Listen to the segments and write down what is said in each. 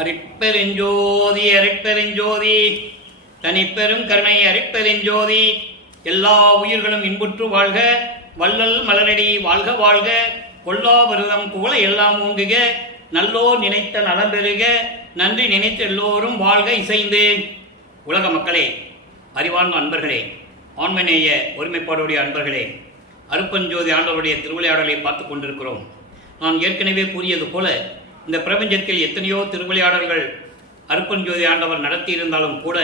அருட்பெருஞ்சோதி அருட்பெருஞ்சோதி தனிப்பெரும் கருணை அருட்பெருஞ்சோதி. எல்லா உயிர்களும் இன்புற்று வாழ்க, வள்ளல் மலரடி வாழ்க வாழ்க, கொல்லா விரதம் புகழ எல்லாம் ஓங்குக, நல்லோர் நினைத்த நலம் பெறுக, நன்றி நினைத்த எல்லோரும் வாழ்க இசைந்து. உலக மக்களே, அறிவார்ந்த அன்பர்களே, ஆண்மநேய ஒருமைப்பாடுடைய அன்பர்களே, அருட்பெருஞ்சோதி ஆண்டவருடைய திருவிளையாடலை பார்த்து கொண்டிருக்கிறோம். நான் ஏற்கனவே கூறியது போல இந்த பிரபஞ்சத்தில் எத்தனையோ திருவிளையாடல்கள் அருட்பெருஞ்சோதி ஆண்டவர் நடத்தியிருந்தாலும் கூட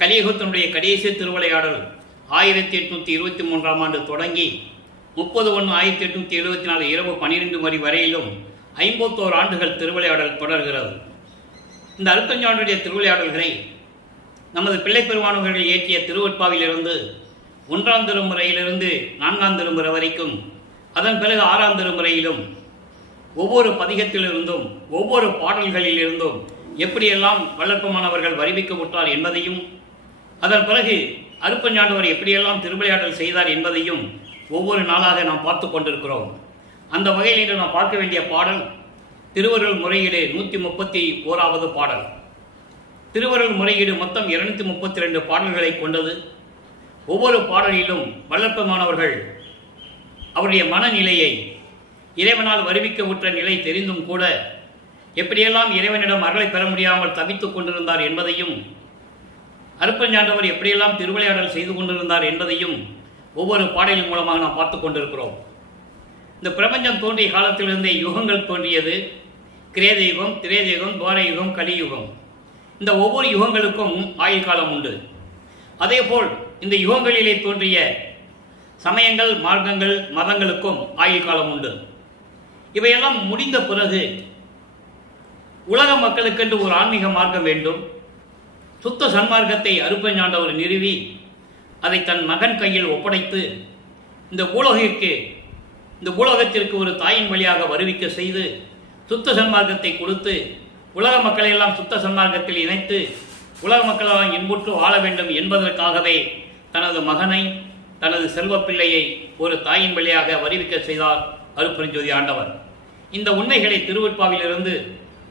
கலியுகத்தினுடைய கடைசி திருவிளையாடல் 1823 தொடங்கி 30/1/1874 இரவு 12 மணி வரையிலும் 51 ஆண்டுகள் திருவிளையாடல் தொடர்கிறது. இந்த அருட்பெருஞ்சோதியுடைய திருவிளையாடல்களை நமது பிள்ளை பெருமானவர்கள் இயற்றிய திருவெட்பாவிலிருந்து 1ஆம் திருமுறையிலிருந்து 4ஆம் திருமுறை வரைக்கும், அதன் பிறகு 6ஆம் திருமுறையிலும் ஒவ்வொரு பதிகத்திலிருந்தும் ஒவ்வொரு பாடல்களிலிருந்தும் எப்படியெல்லாம் வல்லற்பமானவர்கள் வருவிக்கப்பட்டார் என்பதையும், அதன் பிறகு அருட்பெருஞ்சாண்டவர் எப்படியெல்லாம் திருவிளையாடல் செய்தார் என்பதையும் ஒவ்வொரு நாளாக நாம் பார்த்து கொண்டிருக்கிறோம். அந்த வகையில் இன்று நாம் பார்க்க வேண்டிய பாடல் திருவருள் முறையீடு 131வது பாடல். திருவருள் முறையீடு மொத்தம் 232 பாடல்களை கொண்டது. ஒவ்வொரு பாடலிலும் வல்லற்பமானவர்கள் அவருடைய மனநிலையை, இறைவனால் வருவிக்க நிலை தெரிந்தும் கூட எப்படியெல்லாம் இறைவனிடம் அருளை பெற முடியாமல் தவித்துக் கொண்டிருந்தார் என்பதையும், அருட்பெருஞ்சாண்டவர் எப்படியெல்லாம் திருவிளையாடல் செய்து கொண்டிருந்தார் என்பதையும் ஒவ்வொரு பாடலின் மூலமாக நாம் பார்த்து கொண்டிருக்கிறோம். இந்த பிரபஞ்சம் தோன்றிய காலத்திலிருந்தே யுகங்கள் தோன்றியது. கிரேத யுகம், திரேத யுகம், துவார யுகம், கலியுகம். இந்த ஒவ்வொரு யுகங்களுக்கும் ஆயுள் காலம் உண்டு. அதேபோல் இந்த யுகங்களிலே தோன்றிய சமயங்கள், மார்க்கங்கள், மதங்களுக்கும் ஆயுள் காலம் உண்டு. இவையெல்லாம் முடிந்த பிறகு உலக மக்களுக்கென்று ஒரு ஆன்மீக மார்க்கம் வேண்டும். சுத்த சன்மார்க்கத்தை அருட்பெருஞ்சாண்டவர் நிறுவி அதை தன் மகன் கையில் ஒப்படைத்து இந்த பூலோகத்திற்கு ஒரு தாயின் வழியாக வருவிக்க செய்து சுத்த சன்மார்க்கத்தை கொடுத்து உலக மக்களையெல்லாம் சுத்த சன்மார்க்கத்தில் இணைத்து உலக மக்களெல்லாம் இன்புற்று வாழ வேண்டும் என்பதற்காகவே தனது மகனை, தனது செல்வ பிள்ளையை ஒரு தாயின் வழியாக வருவிக்க செய்தார் அருட்பெருஞ்சோதி ஆண்டவர். இந்த உண்மைகளை திருவெட்பாவிலிருந்து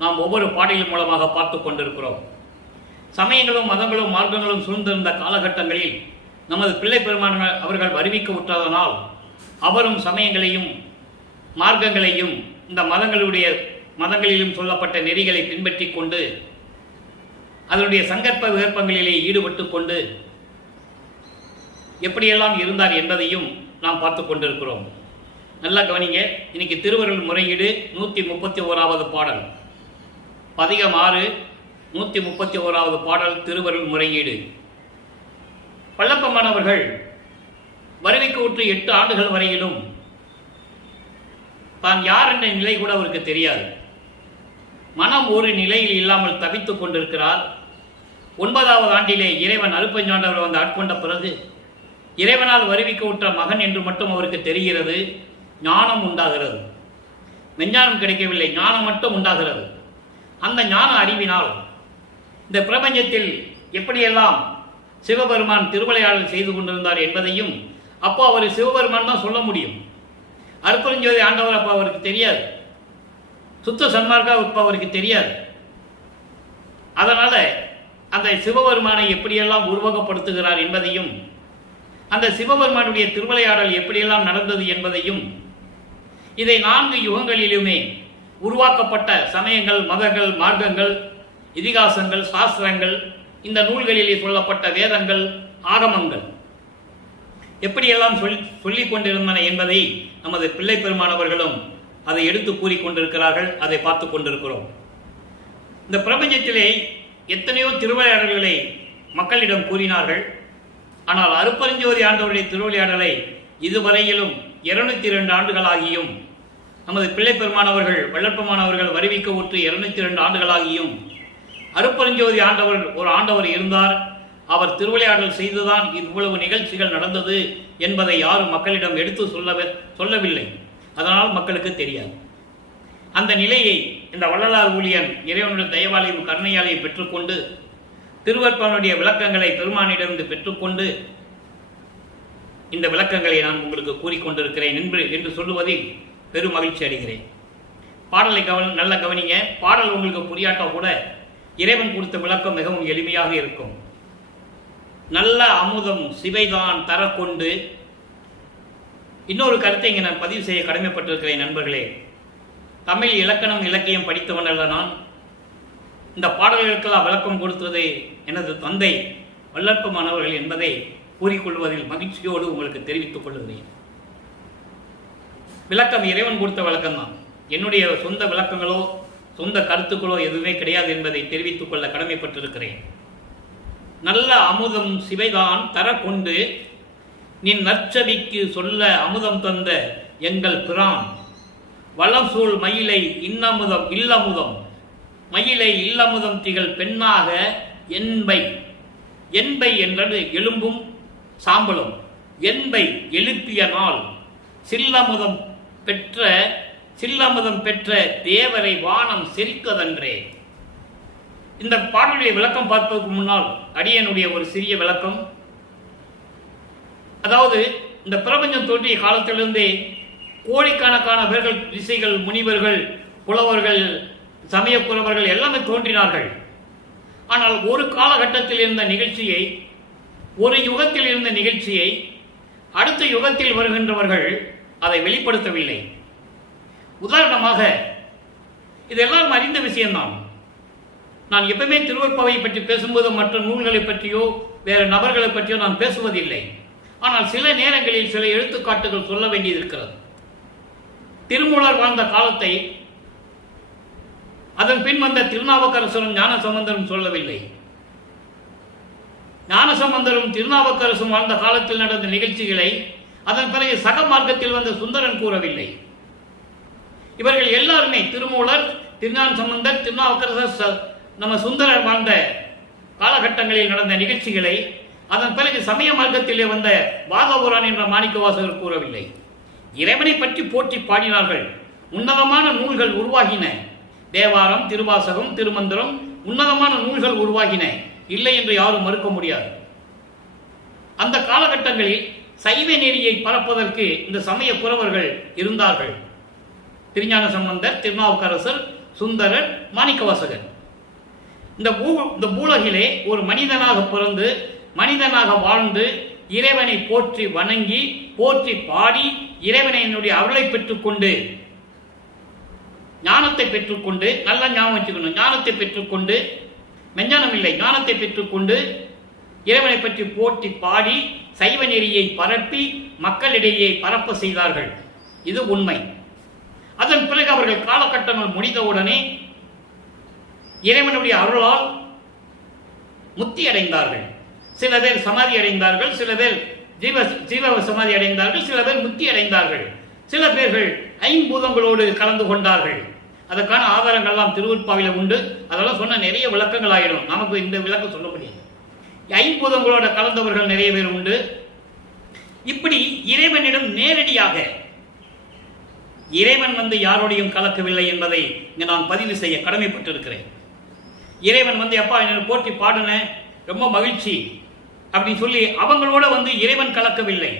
நாம் ஒவ்வொரு பாடலின் மூலமாக பார்த்து கொண்டிருக்கிறோம். சமயங்களும் மதங்களும் மார்க்கங்களும் சூழ்ந்திருந்த காலகட்டங்களில் நமது பிள்ளை பெருமான் அவர்கள் வருவிக்க விட்டதனால் அவரும் சமயங்களையும் மார்க்கங்களையும் இந்த மதங்களிலும் சொல்லப்பட்ட நெறிகளை பின்பற்றி கொண்டு அதனுடைய சங்கற்ப விகற்பங்களிலே ஈடுபட்டு கொண்டு எப்படியெல்லாம் இருந்தார் என்பதையும் நாம் பார்த்து கொண்டிருக்கிறோம். நல்லா கவனிங்க. இன்னைக்கு திருவருள் முறையீடு 131வது பாடல், பதிகம் 6, 131வது பாடல் திருவருள் முறையீடு. வல்லப்பமானவர்கள் வருவிக்க உற்று 8 ஆண்டுகள் வரையிலும் தான் யார் என்ற நிலை கூட அவருக்கு தெரியாது. மனம் ஒரு நிலையில் இல்லாமல் தவித்துக் கொண்டிருக்கிறார். 9வது ஆண்டிலே இறைவன் அருட்பெருஞ்சாண்டவர் வந்து ஆட்கொண்ட பிறகு இறைவனால் வருவிக்க உற்ற மகன் என்று மட்டும் அவருக்கு தெரிகிறது. ஞானம் உண்டாகிறது. மெஞ்ஞானம் கிடைக்கவில்லை, ஞானம் மட்டும் உண்டாகிறது. அந்த ஞான அறிவினால் இந்த பிரபஞ்சத்தில் எப்படியெல்லாம் சிவபெருமான் திருவிளையாடல் செய்து கொண்டிருந்தார் என்பதையும் அப்போ அவர் சிவபெருமான் தான் சொல்ல முடியும். அருட்பெருஞ்சோதி ஆண்டவர் அப்போ அவருக்கு தெரியாது. சுத்த சன்மார்க்கா இப்போ அவருக்கு தெரியாது. அதனால அந்த சிவபெருமானை எப்படியெல்லாம் உருவகப்படுத்துகிறார் என்பதையும், அந்த சிவபெருமானுடைய திருவிளையாடல் எப்படியெல்லாம் நடந்தது என்பதையும், இதை 4 யுகங்களிலுமே உருவாக்கப்பட்ட சமயங்கள், மதங்கள், மார்க்கங்கள், இதிகாசங்கள், சாஸ்திரங்கள், இந்த நூல்களிலே சொல்லப்பட்ட வேதங்கள், ஆகமங்கள் எப்படியெல்லாம் சொல்லிக் கொண்டிருந்தன என்பதை நமது பிள்ளை பெருமானவர்களும் அதை எடுத்து கூறிக்கொண்டிருக்கிறார்கள். அதை பார்த்து கொண்டிருக்கிறோம். இந்த பிரபஞ்சத்திலே எத்தனையோ திருவிளையாடல்களை மக்களிடம் கூறினார்கள். ஆனால் அருட்பெருஞ்சோதி ஆண்டவருடைய திருவிளையாடலை இதுவரையிலும் 202 ஆண்டுகளாகியும், நமது பிள்ளை பெருமானவர்கள் வல்லற்பமானவர்கள் வருவிக்க உற்று 202 ஆண்டுகளாகியும் அருட்பெருஞ்சோதி ஆண்டவர் ஒரு ஆண்டவர் இருந்தார், அவர் திருவிளையாடல் செய்துதான் இவ்வளவு நிகழ்ச்சிகள் நடந்தது என்பதை யாரும் மக்களிடம் எடுத்து சொல்லவில்லை. அதனால் மக்களுக்கு தெரியாது. அந்த நிலையை இந்த வள்ளலார் ஊழியன் இறைவனுடைய தயவாலையும் கருணையாலையும் பெற்றுக்கொண்டு திருவெட்பாவினுடைய விளக்கங்களை பெருமானிடமிருந்து பெற்றுக்கொண்டு இந்த விளக்கங்களை நான் உங்களுக்கு கூறிக்கொண்டிருக்கிறேன் என்று சொல்லுவதில் பெரும் மகிழ்ச்சி அடைகிறேன். பாடலை நல்ல கவனிங்க. பாடல் உங்களுக்கு புரியாட்டா கூட இறைவன் கொடுத்த விளக்கம் மிகவும் எளிமையாக இருக்கும். நல்ல அமுதம் சிவைதான் தரக்கொண்டு. இன்னொரு கருத்தை இங்கே நான் பதிவு செய்ய கடமைப்பட்டிருக்கிறேன். நண்பர்களே, தமிழ் இலக்கணம் இலக்கியம் படித்தவன் அல்ல நான். இந்த பாடல்களுக்கெல்லாம் விளக்கம் கொடுத்தது எனது தந்தை வல்லற்பமானவர்கள் என்பதை கூறிக்கொள்வதில் மகிழ்ச்சியோடு உங்களுக்கு தெரிவித்துக் கொள்கிறேன். விளக்கம் இறைவன் கொடுத்த விளக்கம்தான். என்னுடைய சொந்த விளக்கங்களோ சொந்த கருத்துக்களோ எதுவுமே கிடையாது என்பதை தெரிவித்துக் கொள்ள கடமைப்பட்டிருக்கிறேன். நல்ல அமுதம் சிவைதான் தரக்கொண்டு நின் நற்சவிக்கு சொல்ல அமுதம் தந்த எங்கள் பிரான் வளம் சூழ் மயிலை இன்னமுதம் இல்லமுதம் மயிலை இல்லமுதம் திகழ் பெண்ணாக என்பை. என்பை என்றது எலும்பும் சாம்பலும். என்பை எழுப்பிய நாள் சில்லமுதம் பெற்ற தேவரை வானம் செரிக்கதன்றே. இந்த பாடலுடைய விளக்கம் பார்ப்பதற்கு முன்னால் அடியனுடைய ஒரு சிறிய விளக்கம். அதாவது இந்த பிரபஞ்சம் தோன்றிய காலத்திலிருந்தே கோடிக்கணக்கான பேர்கள், ரிஷிகள், முனிவர்கள், புலவர்கள், சமய புலவர்கள் எல்லாமே தோன்றினார்கள். ஆனால் ஒரு காலகட்டத்தில் இருந்த நிகழ்ச்சியை, ஒரு யுகத்தில் இருந்த நிகழ்ச்சியை அடுத்த யுகத்தில் வருகின்றவர்கள் அதை வெளிப்படுத்தவில்லை. உதாரணமாக, இது எல்லாரும் அறிந்த விஷயம்தான். நான் எப்பவுமே திருவருட்பாவை பற்றி பேசும்போது மற்ற நூல்களை பற்றியோ வேறு நபர்களை பற்றியோ நான் பேசுவதில்லை. ஆனால் சில நேரங்களில் சில எடுத்துக்காட்டுகள் சொல்ல வேண்டியிருக்கிறது. திருமூலர் வாழ்ந்த காலத்தை அதன் பின் வந்த திருநாவுக்கரசரும் ஞானசம்பந்தரும் சொல்லவில்லை. ஞானசம்பந்தரும் திருநாவுக்கரசும் வாழ்ந்த காலத்தில் நடந்த நிகழ்ச்சிகளை அதன் பிறகு சக மார்க்கத்தில் வந்த சுந்தரன் கூறவில்லை. இவர்கள் எல்லாருமே திருமூலர், திருஞான சம்பந்தர், திருநாவுக்கரசர், நம்ம சுந்தரர் வாழ்ந்த காலகட்டங்களில் நடந்த நிகழ்ச்சிகளை அதன் பிறகு சமய மார்க்கத்திலே வந்த வாதபுரான் என்ற மாணிக்கவாசகர் கூறவில்லை. இறைவனை பற்றி போற்றி பாடினார்கள். உன்னதமான நூல்கள் உருவாகின. தேவாரம், திருவாசகம், திருமந்திரம், உன்னதமான நூல்கள் உருவாகின. இல்லை என்று யாரும் மறுக்க முடியாது. அந்த காலகட்டங்களில் சைவ நெறியை பரப்பதற்கு இந்த சமய புரவர்கள் இருந்தார்கள். திருஞான சம்பந்தர், திருநாவுக்கரசர், சுந்தரர், மாணிக்கவாசகர். இந்த பூலகிலே ஒரு மனிதனாக பிறந்து மனிதனாக வாழ்ந்து இறைவனை போற்றி வணங்கி போற்றி பாடி இறைவனையினுடைய அருளை பெற்றுக்கொண்டு ஞானத்தை பெற்றுக்கொண்டு, நல்ல ஞாபகம் வச்சுக்கணும், ஞானத்தை பெற்றுக்கொண்டு, மெஞ்ஞானம் இல்லை, ஞானத்தை பெற்றுக்கொண்டு இறைவனை பற்றி போற்றி பாடி சைவ நெறியை பரப்பி மக்களிடையே பரப்ப செய்தார்கள். இது உண்மை. அதன் பிறகு அவர்கள் காலகட்டங்கள் முடிந்தவுடனே இறைவனுடைய அருளால் முக்தி அடைந்தார்கள். சில பேர் சமாதி அடைந்தார்கள், சில பேர் ஜீவ சமாதி அடைந்தார்கள், சில பேர் முக்தி அடைந்தார்கள், சில பேர்கள் ஐம்பூதங்களோடு கலந்து கொண்டார்கள். அதற்கான ஆதாரங்கள்லாம் திருவருட்பாவில உண்டு. அதெல்லாம் சொன்ன நிறைய விளக்கங்கள் ஆயிடும். நமக்கு இந்த விளக்கம் சொல்ல முடியாது. ஐம்பூதங்களோட கலந்தவர்கள் நிறைய பேர் உண்டு. இப்படி இறைவனிடம் நேரடியாக இறைவன் வந்து யாரோடையும் கலக்கவில்லை என்பதை இங்கே நான் பதிவு செய்ய கடமைப்பட்டிருக்கிறேன். இறைவன் வந்து அப்பா என்னை போற்றி பாடுன, ரொம்ப மகிழ்ச்சி அப்படின்னு சொல்லி அவங்களோட வந்து இறைவன் கலக்கவில்லை.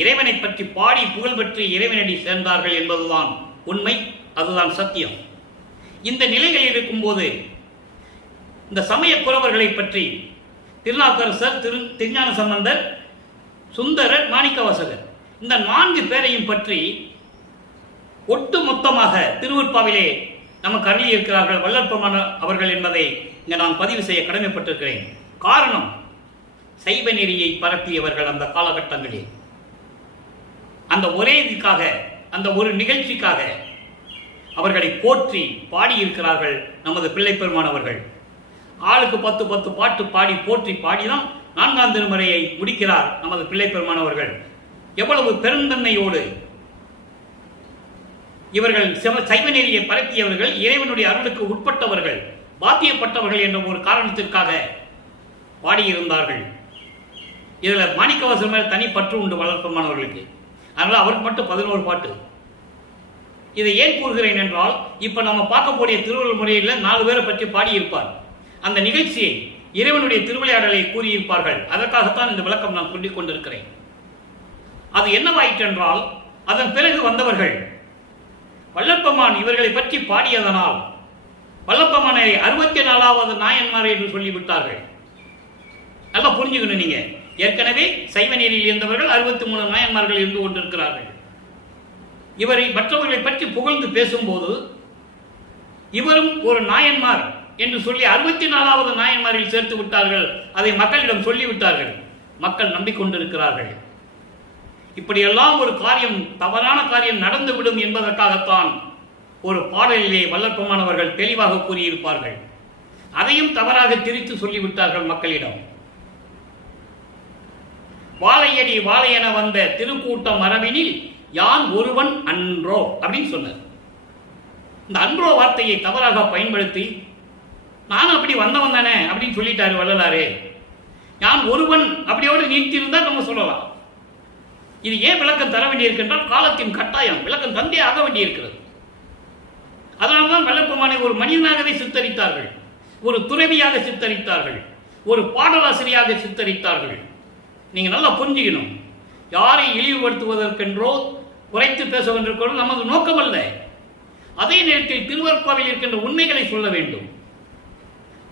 இறைவனை பற்றி பாடி புகழ் பெற்று இறைவனடி சேர்ந்தார்கள் என்பதுதான் உண்மை, அதுதான் சத்தியம். இந்த நிலைகளில் இருக்கும்போது இந்த சமய புரவர்களை பற்றி திருநாவுக்கரசர், திருஞான சம்பந்தர், சுந்தரர், மாணிக்கவாசகர் இந்த 4 பேரையும் பற்றி ஒட்டு மொத்தமாக திருவருட்பாவிலே நமக்கு அருளி இருக்கிறார்கள் வல்லற்பமான அவர்கள் என்பதை இங்கே நான் பதிவு செய்ய கடமைப்பட்டிருக்கிறேன். காரணம், சைவ நெறியை பரப்பியவர்கள் அந்த காலகட்டங்களில் அந்த ஒரே இதுக்காக, அந்த ஒரு நிகழ்ச்சிக்காக அவர்களை போற்றி பாடியிருக்கிறார்கள் நமது பிள்ளை பெருமானவர்கள். ஆளுக்கு 10 பாட்டு பாடி போற்றி பாடிதான் 4ஆம் திருமுறையை முடிக்கிறார் நமது பிள்ளை பெருமானவர்கள். எவ்வளவு பெருந்தன்மையோடு இவர்கள் சைவ நெறியை பரப்பியவர்கள், இறைவனுடைய அருளுக்கு உட்பட்டவர்கள், பாத்தியப்பட்டவர்கள் என்ற ஒரு காரணத்திற்காக பாடியிருந்தார்கள். இதில் மாணிக்கவாசகர் மேல் தனி பற்று உண்டு வளர்ப்பமானவர்களுக்கு. அதனால் அவருக்கு மட்டும் 11 பாட்டு. இதை ஏன் கூறுகிறேன் என்றால், இப்ப நம்ம பார்க்கக்கூடிய திருவள்ளுவர் முறையில் 4 பேரை பற்றி பாடியிருப்பார். அந்த நிகழ்ச்சியை இறைவனுடைய திருவிளையாடலை கூறியிருப்பார்கள். அதற்காகத்தான் இந்த விளக்கம் நான் சொல்லிக் கொண்டிருக்கிறேன். அது என்னவாயிற்று என்றால், அதன் பிறகு வந்தவர்கள் வல்லப்பெருமான் இவர்களை பற்றி பாடியதனால் வல்லப்பெருமானை 64வது நாயன்மார் என்று சொல்லிவிட்டார்கள். நல்லா புரிஞ்சுக்கணும். நீங்க ஏற்கனவே சைவ நீரில் இருந்தவர்கள் 63 நாயன்மார்கள் இருந்து கொண்டிருக்கிறார்கள். இவரை மற்றவர்களை பற்றி புகழ்ந்து பேசும்போது இவரும் ஒரு நாயன்மார் என்று சொல்லி 64வது நாயன்மாரில் சேர்த்து விட்டார்கள். அதை மக்களிடம் சொல்லிவிட்டார்கள். மக்கள் நம்பிக்கொண்டிருக்கிறார்கள். இப்படியெல்லாம் ஒரு காரியம், தவறான காரியம் நடந்துவிடும் என்பதற்காகத்தான் ஒரு பாடலிலே வல்லற்பெருமான் அவர்கள் தெளிவாக கூறியிருப்பார்கள். அதையும் தவறாக திரித்து சொல்லிவிட்டார்கள் மக்களிடம். வாழையடி வாழையென வந்த திருக்கூட்டம் மரபினில் யான் ஒருவன் அன்றோ அப்படின்னு சொன்னார். இந்த அன்றோ வார்த்தையை தவறாக பயன்படுத்தி நான் அப்படி வந்தவன் தானே அப்படின்னு சொல்லிட்டாரு வள்ளலாறு. யான் ஒருவன் அப்படியோடு நிறுத்தியிருந்தால் நம்ம சொல்லலாம். இது ஏன் விளக்கம் தர வேண்டியிருக்கின்றால் காலத்தின் கட்டாயம், விளக்கம் தந்தே ஆக வேண்டியிருக்கிறது. அதனால்தான் வல்லப்பெருமானை ஒரு மனிதனாகவே சித்தரித்தார்கள், ஒரு துறவியாக சித்தரித்தார்கள், ஒரு பாடலாசிரியாக சித்தரித்தார்கள். நீங்க நல்லா புரிஞ்சுக்கணும். யாரை இழிவுபடுத்துவதற்கென்றோ குறைத்து பேசுவதற்கோ நமது நோக்கம் அல்ல. அதே நேரத்தில் திருவருட்பாவில் இருக்கின்ற உண்மைகளை சொல்ல வேண்டும்.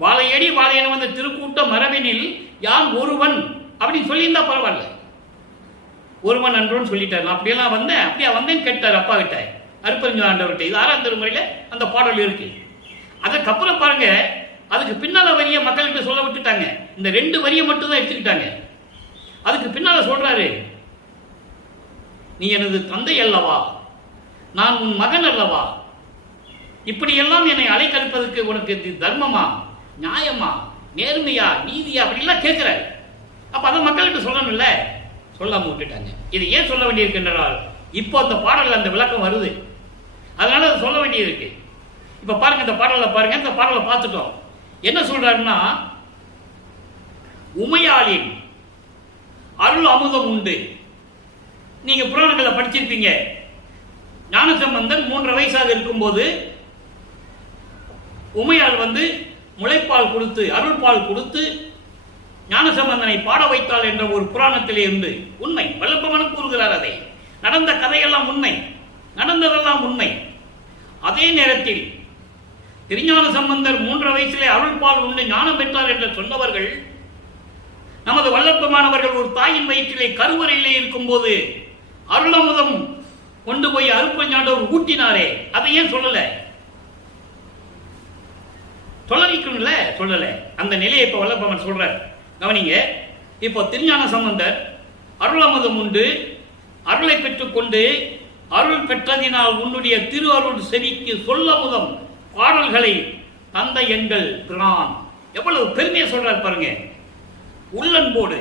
வாழையடி வாழையன வந்த திருக்கூட்ட மரபினில் யான் ஒருவன் அப்படின்னு சொல்லியிருந்தா பரவாயில்ல. ஒருவன் அன்றோன்னு சொல்லிட்டார். நான் அப்படியெல்லாம் வந்தேன், அப்படியா வந்தேன்னு கேட்டார் அப்பா கிட்ட, அருப்பறிஞ்ச ஆண்டவர்கிட்ட. இது 6ஆம் திருமுறையில அந்த பாடல் இருக்கு. அதுக்கப்புறம் பாருங்க, அதுக்கு பின்னால வரிய மக்கள்கிட்ட சொல்ல விட்டுட்டாங்க. இந்த 2 வரியை மட்டும் தான் எடுத்துக்கிட்டாங்க. அதுக்கு பின்னால சொல்றாரு, நீ எனது தந்தை அல்லவா, நான் உன் மகன் அல்லவா, இப்படியெல்லாம் என்னை அலைக்கழிப்பதற்கு உனக்கு தர்மமா, நியாயமா, நேர்மையா, நீதியா அப்படிலாம் கேட்கிறாரு. அப்ப அதை மக்கள்கிட்ட சொல்லணும்ல, சொல்லாம விட்டுட்டாங்க. இது ஏன் சொல்ல வேண்டியிருக்கின்றால் இப்போ அந்த பாடல் அந்த விளக்கம் வருது, அதனால அதை சொல்ல வேண்டியிருக்கு. இப்ப பாருங்க, இந்த பாடலை பாருங்க. இந்த பாடலை பார்த்துட்டோம். என்ன சொல்றாருன்னா, உமையாளின் அருள் அமுதம் உண்டு. நீங்க புராணங்களை படிச்சிருப்பீங்க. ஞானசம்பந்தன் 3 வயசாக இருக்கும்போது உமையாள் முளைப்பால் கொடுத்து, அருள்பால் கொடுத்து ஞானசம்பந்தனை பாட வைத்தாள் என்ற ஒரு புராணத்திலே இருந்து உண்மை. வல்லப்பெருமான் கூறுகிறார். அதை நடந்த கதையெல்லாம் உண்மை, நடந்ததெல்லாம் உண்மை. அதே நேரத்தில் திருஞான சம்பந்தர் 3 வயசிலே அருள்பால் உண்டு ஞானம் பெற்றார் என்று சொன்னவர்கள் நமது வல்லப்பெருமானவர்கள் ஒரு தாயின் வயிற்றிலே கருவறையிலே இருக்கும் போது அருளமுதம் கொண்டு போய் அருப்பஞ்சாண்டவர் ஊட்டினாரே, அதை ஏன் சொல்லல? சொல்லல சொல்லல. அந்த நிலையை இப்ப வல்லப்பெருமான் சொல்றார். கவனிங்க. இப்போ திருஞான சம்பந்தர் அருளமுதம் உண்டு, அருளை பெற்றுக்கொண்டு அருள் பெற்றதினால் உன்னுடைய திரு அருள் செவிக்கு சொல்லமுதம் பாடல்களை தந்த எங்கள் பிரான். எவ்வளவு பெருமையை சொல்றார் பாருங்க. உள்ளன்போடு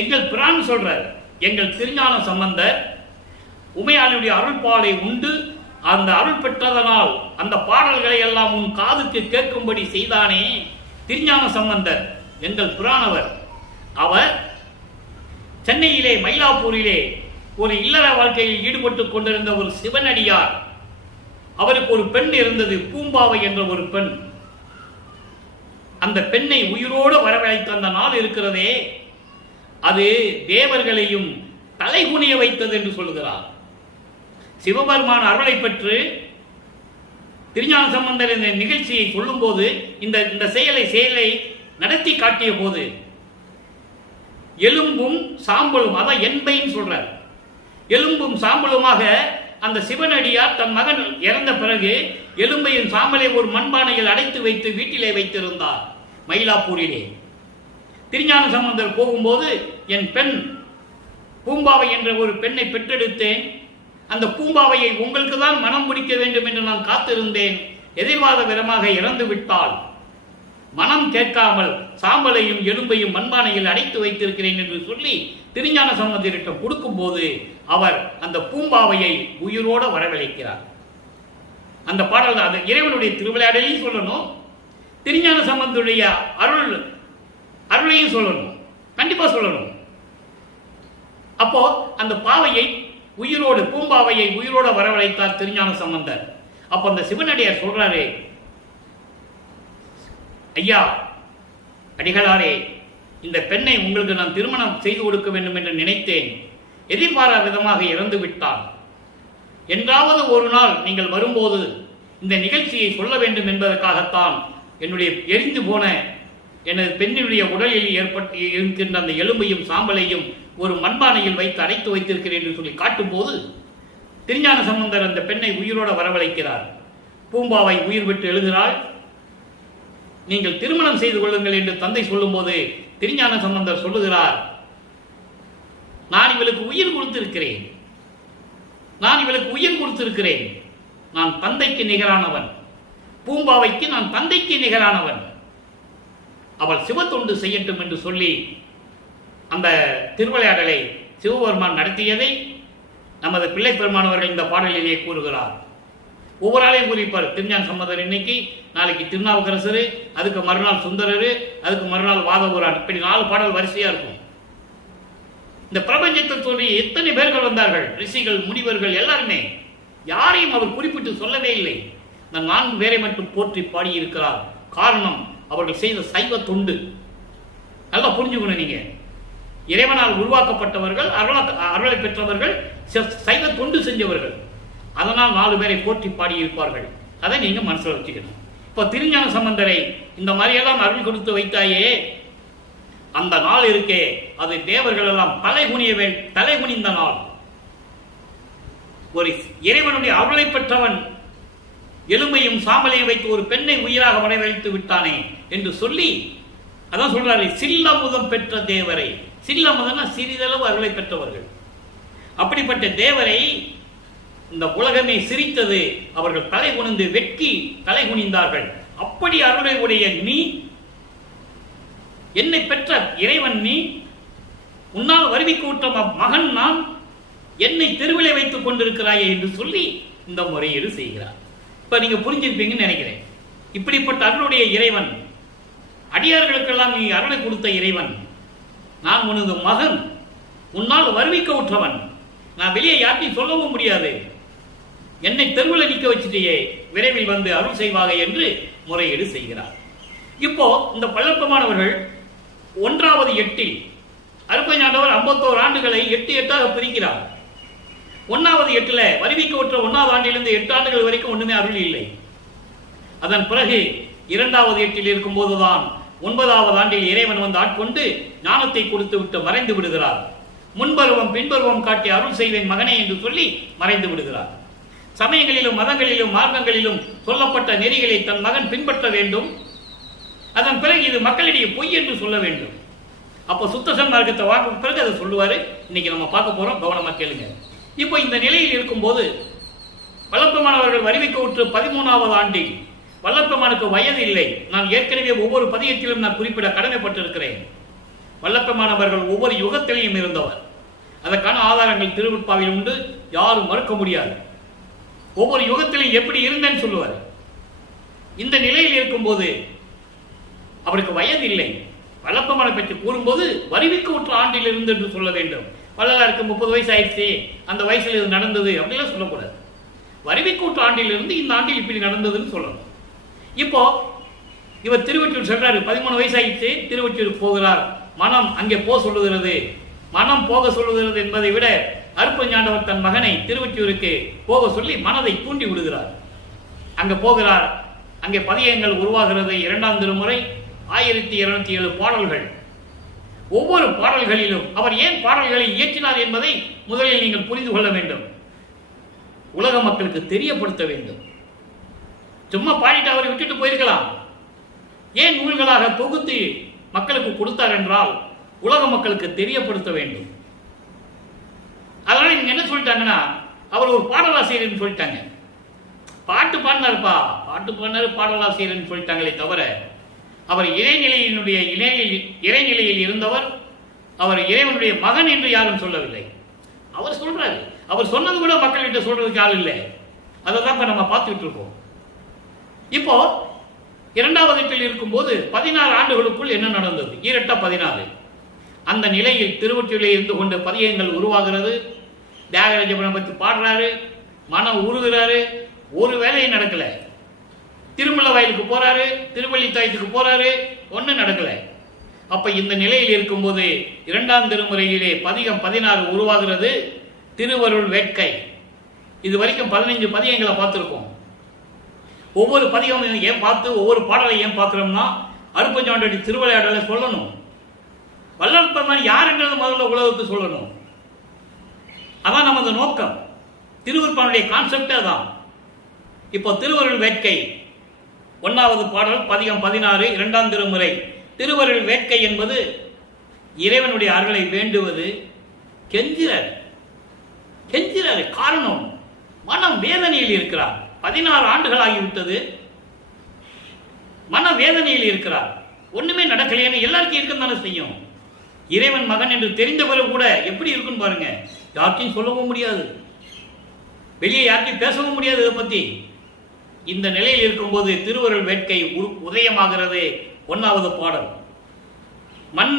எங்கள் பிரான் சொல்றார். எங்கள் திருஞான சம்பந்தர் உமையாளுடைய அருள்பாலை உண்டு, அந்த அருள் பெற்றதனால் அந்த பாடல்களை எல்லாம் உன் காதுக்கு கேட்கும்படி செய்தானே திருஞான சம்பந்தர், எங்கள் புராணவர். அவர் சென்னையிலே மயிலாப்பூரிலே ஒரு இல்லற வாழ்க்கையில் ஈடுபட்டுக் கொண்டிருந்த ஒரு சிவனடியார். அவருக்கு ஒரு பெண் இருந்தது, பூம்பாவை என்ற ஒரு பெண். அந்த பெண்ணை உயிரோடு வரவழைத்த அந்த நாள் இருக்கிறதே, அது தேவர்களையும் தலைகுனிய வைத்தது என்று சொல்கிறார். சிவபெருமான் அருளை பெற்று திருஞான சம்பந்தர் இந்த நிகழ்ச்சியை சொல்லும் போது, இந்த செயலை நடத்தி காட்டிய போது எலும்பும் சாம்பலும், அதான் என்பைன்னு சொல்றார், எலும்பும் சாம்பலுமாக அந்த சிவனடியார் தன் மகன் இறந்த பிறகு எலும்பையும் சாம்பலை ஒரு மண்பானையில் அடைத்து வைத்து வீட்டிலே வைத்திருந்தார் மயிலாப்பூரிலே. திருஞான சம்பந்தர் போகும்போது, என் பெண் பூம்பாவை என்ற ஒரு பெண்ணை பெற்றெடுத்தேன், அந்த பூம்பாவையை உங்களுக்கு தான் மனம் முடிக்க வேண்டும் என்று நான் காத்திருந்தேன், எதிர்வாத விதமாக இறந்து விட்டால் மனம் கேட்காமல் சாம்பலையும் எலும்பையும் மண்பானையில் அடைத்து வைத்திருக்கிறேன் என்று சொல்லி திருஞான சம்பந்தரிடம் கொடுக்கும் போது அவர் அந்த பூம்பாவையை உயிரோடு வரவழைக்கிறார். அந்த பாடல் அது இறைவனுடைய திருவிளையாடலையும் சொல்லணும், திருஞான சம்பந்தருடைய அருளையும் சொல்லணும், கண்டிப்பா சொல்லணும். அப்போ அந்த பாவையை உயிரோடு, பூம்பாவையை உயிரோடு வரவழைத்தார் திருஞான சம்பந்தர். அப்ப அந்த சிவனடியார் சொல்றாரு, ஐயா அடிகளாரே, இந்த பெண்ணை உங்களுக்கு நான் திருமணம் செய்து கொடுக்க வேண்டும் என்று நினைத்தேன், எதிர்பாரா விதமாக இறந்து விட்டால் என்றாவது ஒரு நாள் நீங்கள் வரும்போது இந்த நிகழ்ச்சியை சொல்ல வேண்டும் என்பதற்காகத்தான் என்னுடைய எரிந்து போன எனது பெண்ணினுடைய உடலில் ஏற்பட்டு இருக்கின்ற அந்த எலும்பையும் சாம்பலையும் ஒரு மண்பானையில் வைத்து அடைத்து வைத்திருக்கிறேன் என்று சொல்லி காட்டும்போது திருஞான சம்பந்தர் அந்த பெண்ணை உயிரோடு வரவழைக்கிறார். பூம்பாவை உயிர் விட்டு எழுகிறாள். நீங்கள் திருமணம் செய்து கொள்ளுங்கள் என்று தந்தை சொல்லும் போது திருஞான சம்பந்தர் சொல்லுகிறார், நான் இவளுக்கு உயிர் கொடுத்திருக்கிறேன், நான் தந்தைக்கு நிகரானவன், பூம்பாவைக்கு நான் தந்தைக்கு நிகரானவன், அவள் சிவத்தொண்டு செய்யட்டும் என்று சொல்லி அந்த திருவிளையாடலை சிவபெருமான் நடத்தியதை நமது பிள்ளை பெருமானவர்கள் இந்த பாடலிலே கூறுகிறார். ஒவ்வொரு ஆளையும் குறிப்பார். திருஞான சம்பந்தர் இன்னைக்கு, நாளைக்கு திருநாவுக்கரசரு, அதுக்கு மறுநாள் சுந்தரரு, அதுக்கு மறுநாள் வாதவூரான், இப்படி 4 பாடல் வரிசையா இருக்கும். இந்த பிரபஞ்சத்தில் சொல்லி எத்தனை பேர்கள் வந்தார்கள், ரிஷிகள், முனிவர்கள், எல்லாருமே யாரையும் அவர் குறிப்பிட்டு சொல்லவே இல்லை. இந்த 4 பேரை மட்டும் போற்றி பாடியிருக்கிறார். காரணம், அவர்கள் செய்த சைவ தொண்டு. நல்லா புரிஞ்சுக்கணும். நீங்க இறைவனால் உருவாக்கப்பட்டவர்கள், அருளை பெற்றவர்கள், சைவ தொண்டு செஞ்சவர்கள். அதனால் 4 பேரை போற்றி பாடியிருப்பார்கள். அதை நீங்க மனசில் வச்சுக்கணும். இப்போ திருஞான சம்பந்தரை இந்த மாதிரியெல்லாம் அருள் கொடுத்து வைத்தாயே, அந்த நாள் இருக்கே, அது தேவர்கள் எல்லாம் தலை குனிந்த நாள். ஒரு இறைவனுடைய அருளை பெற்றவன் எலும்பையும் சாம்பலையும் வைத்து ஒரு பெண்ணை உயிராக வரவழைத்து விட்டானே என்று சொல்லி, அதான் சொல்றாரு, சில்லமுதம் பெற்ற தேவரை. சில்லமுதம்னா சிறிதளவு அருளை பெற்றவர்கள். அப்படிப்பட்ட தேவரை இந்த உலகமே சிரித்தது. அவர்கள் தலை குனிந்து வெட்கி தலை குனிந்தார்கள். அப்படி அருளை உடைய நீ, என்னை பெற்ற இறைவன் நீ, உன்னால் வருவிக்கூட்ட மகன் நான், என்னை தெருவிலை வைத்துக் கொண்டிருக்கிறாயே என்று சொல்லி இந்த முறையீடு செய்கிறார். இப்ப நீங்க புரிஞ்சிருப்பீங்கன்னு நினைக்கிறேன். இப்படிப்பட்ட அருளுடைய இறைவன், அடியார்களுக்கெல்லாம் நீ அருளை கொடுத்த இறைவன், நான் உனது மகன், உன்னால் வருவிக்க உற்றவன், நான் வெளியே யார்ட்டையும் சொல்லவும் முடியாது, என்னை தெருவில் நிற்க வச்சுட்டே, விரைவில் வந்து அருள் செய்வாக என்று முறையீடு செய்கிறார். இப்போ இந்த பள்ளப்பமானவர்கள் 1வது எட்டில் அருப்பஞாண்டவர் 51 ஆண்டுகளை 8 8ஆக பிரிக்கிறார். 1வது எட்டுல வருவிக்க உற்ற 1வது ஆண்டிலிருந்து 8 ஆண்டுகள் வரைக்கும் ஒண்ணுமே அருள் இல்லை. அதன் பிறகு 2வது எட்டில் இருக்கும் போதுதான் 9வது ஆண்டில் இறைவன் வந்து ஆட்கொண்டு ஞானத்தை கொடுத்து விட்டு மறைந்து விடுகிறார். முன்பருவம் பின்பருவம் காட்டி அருள் செய்வேன் மகனே என்று சொல்லி மறைந்து விடுகிறார். சமயங்களிலும் மதங்களிலும் மார்க்கங்களிலும் சொல்லப்பட்ட நெறிகளை தன் மகன் பின்பற்ற வேண்டும். அதன் பிறகு இது மக்களிடையே பொய் என்று சொல்ல வேண்டும். அப்போ சுத்த மார்க்கத்தை வாக்கு பிறகு அதை சொல்லுவாரு. இன்னைக்கு நம்ம பார்க்க போறோம், கவனமா கேளுங்க. இப்போ இந்த நிலையில் இருக்கும்போது வல்லப்பெருமானவர்கள் வருவிக்க உற்று 13வது ஆண்டில், வல்லப்பெருமானுக்கு வயது இல்லை. நான் ஏற்கனவே ஒவ்வொரு பதியத்திலும் நான் குறிப்பிட கடமைப்பட்டிருக்கிறேன். வல்லப்பெருமானவர்கள் ஒவ்வொரு யுகத்திலையும் இருந்தவர். அதற்கான ஆதாரங்கள் திருவிற்பாவில் உண்டு, யாரும் மறுக்க முடியாது. ஒவ்வொரு யுகத்திலும் எப்படி இருந்தேன்னு சொல்லுவார். இந்த நிலையில் இருக்கும்போது அவருக்கு வயது இல்லை. வல்லப்பெருமானை பற்றி கூறும்போது வருவிக்க உற்ற ஆண்டில் இருந்து என்று சொல்ல வேண்டும். வள்ளலாருக்கு 30 வயசு ஆயிடுச்சு, அந்த வயசுல இது நடந்தது அப்படிலாம் சொல்லக்கூடாது. வருவிக்க உற்ற ஆண்டில் இருந்து இந்த ஆண்டில் இப்படி நடந்ததுன்னு சொல்லணும். இப்போ இவர் திருவொற்றியூர் சொல்றாரு, 13 வயசு ஆயிடுச்சு, திருவொற்றியூர் போகிறார். மனம் அங்கே போக சொல்லுகிறது. மனம் போக சொல்லுகிறது என்பதை விட அருப்பஞாண்டவர் தன் மகனை திருவொற்றியூருக்கு போக சொல்லி மனதை தூண்டி விடுகிறார். அங்க போகிறார். அங்கே பதியங்கள் உருவாகிறது. 2ஆம் திருமுறை 1207 பாடல்கள். ஒவ்வொரு பாடல்களிலும் அவர் ஏன் பாடல்களை இயற்றினார் என்பதை முதலில் நீங்கள் புரிந்து கொள்ள வேண்டும். உலக மக்களுக்கு தெரியப்படுத்த வேண்டும். சும்மா பாடிட்டு அவரை விட்டுட்டு போயிருக்கலாம். ஏன் நூல்களாக தொகுத்து மக்களுக்கு கொடுத்தார் என்றால் உலக மக்களுக்கு தெரியப்படுத்த வேண்டும். அதனால நீங்க என்ன சொல்லிட்டாங்கன்னா, அவர் ஒரு பாடலாசிரியர் சொல்லிட்டாங்க. பாட்டு பாடினாருப்பா, பாட்டு பாடினாரு, பாடலாசிரியர் சொல்லிட்டாங்களே தவிர அவர் இறைநிலையில் இருந்தவர், அவர் இறைவனுடைய மகன் என்று யாரும் சொல்லவில்லை. அவர் சொல்றாரு. அவர் சொன்னது கூட மக்கள்கிட்ட சொல்றதுக்கு ஆள் இல்லை. அதை தான் இப்ப நம்ம பார்த்துட்டு இருக்கோம். இப்போ 2வது எட்டில் இருக்கும்போது 16 ஆண்டுகளுக்குள் என்ன நடந்தது? 14 அந்த நிலையில் திருவொற்றியூரிலே இருந்து கொண்டு பதியங்கள் உருவாகிறது. தியாகராஜபுரம் பற்றி பாடுறாரு, மனம் உருகிறாரு. ஒரு வேலையும் நடக்கல. திருமலை வயலுக்கு போறாரு, திருவள்ளித்தாயத்துக்கு போறாரு, ஒன்னும் நடக்கல. அப்ப இந்த நிலையில் இருக்கும்போது 2ஆம் திருமுறையிலே பதிகம் 16 உருவாகிறது. திருவருள் வேட்கை. இது வரைக்கும் 15 பதியங்களை பார்த்துருக்கோம். ஒவ்வொரு பதிகம் ஏன் பார்த்து ஒவ்வொரு பாடலை ஏன் பார்க்குறோம்னா அருப்பஞ்சாண்டடி திருவிளையாடலை சொல்லணும். வள்ளல் பெருமான் யாருங்கிறது முதல்ல உலகத்துக்கு சொல்லணும். அதான் நமது நோக்கம். திருவருட்பானுடைய கான்செப்டே தான். இப்போ திருவருள் வேட்கை 1வது பாடல் பதிகம் 16 2ஆம் திருமுறை. திருவருள் வேட்கை என்பது இறைவனுடைய அருளை வேண்டுவது. கெஞ்சிறார். காரணம் மனம் வேதனையில் இருக்கிறார். 16 ஆண்டுகள் ஆகிவிட்டது. மன வேதனையில் இருக்கிறார். ஒண்ணுமே நடக்கலைன்னு எல்லாருக்கும் இருக்க தானே செய்யும். இறைவன் மகன் என்று தெரிந்தவரை கூட எப்படி இருக்குன்னு பாருங்க. யார்ட்டையும் சொல்லவும் முடியாது, வெளியே யார்ட்டையும் பேசவும் முடியாது இதை பத்தி. இந்த நிலையில் இருக்கும்போது திருவருள் வேட்கை உதயமாகிறது. 1வது பாடல். மண்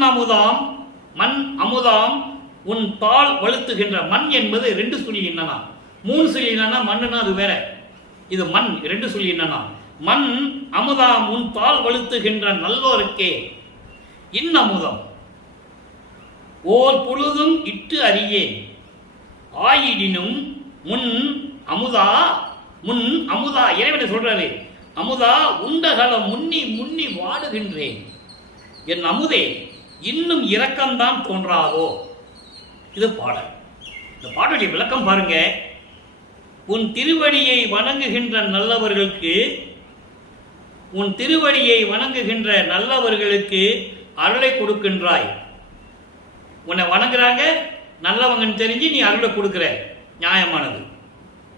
அமுதாம் உன் தாள் வலுத்துகின்ற. மண் என்பது 2 சொல்லி என்னன்னா, 3 சொல்லி என்னன்னா மண்ணுன்னா அது வேற. இது மண் 2 சொல்லி என்னன்னா மண் அமுதாம் உன் தாள் வலுத்துகின்ற நல்லோருக்கே இன்னமுதம் ஓர் பொழுதும் இட்டு அறியேன் ஆயிடினும் முன் அமுதா இறைவனை சொல்றாரு. அமுதா உண்டகலம் முன்னி வாடுகின்றேன். என் அமுதே இன்னும் இரக்கம்தான் தோன்றாதோ. இது பாடல். இந்த பாடலுடைய விளக்கம் பாருங்க. உன் திருவடியை வணங்குகின்ற நல்லவர்களுக்கு அருளை கொடுக்கின்றாய். உன்னை வணங்குறாங்க, நல்லவங்கன்னு தெரிஞ்சு நீ அருளை கொடுக்கிற, நியாயமானது,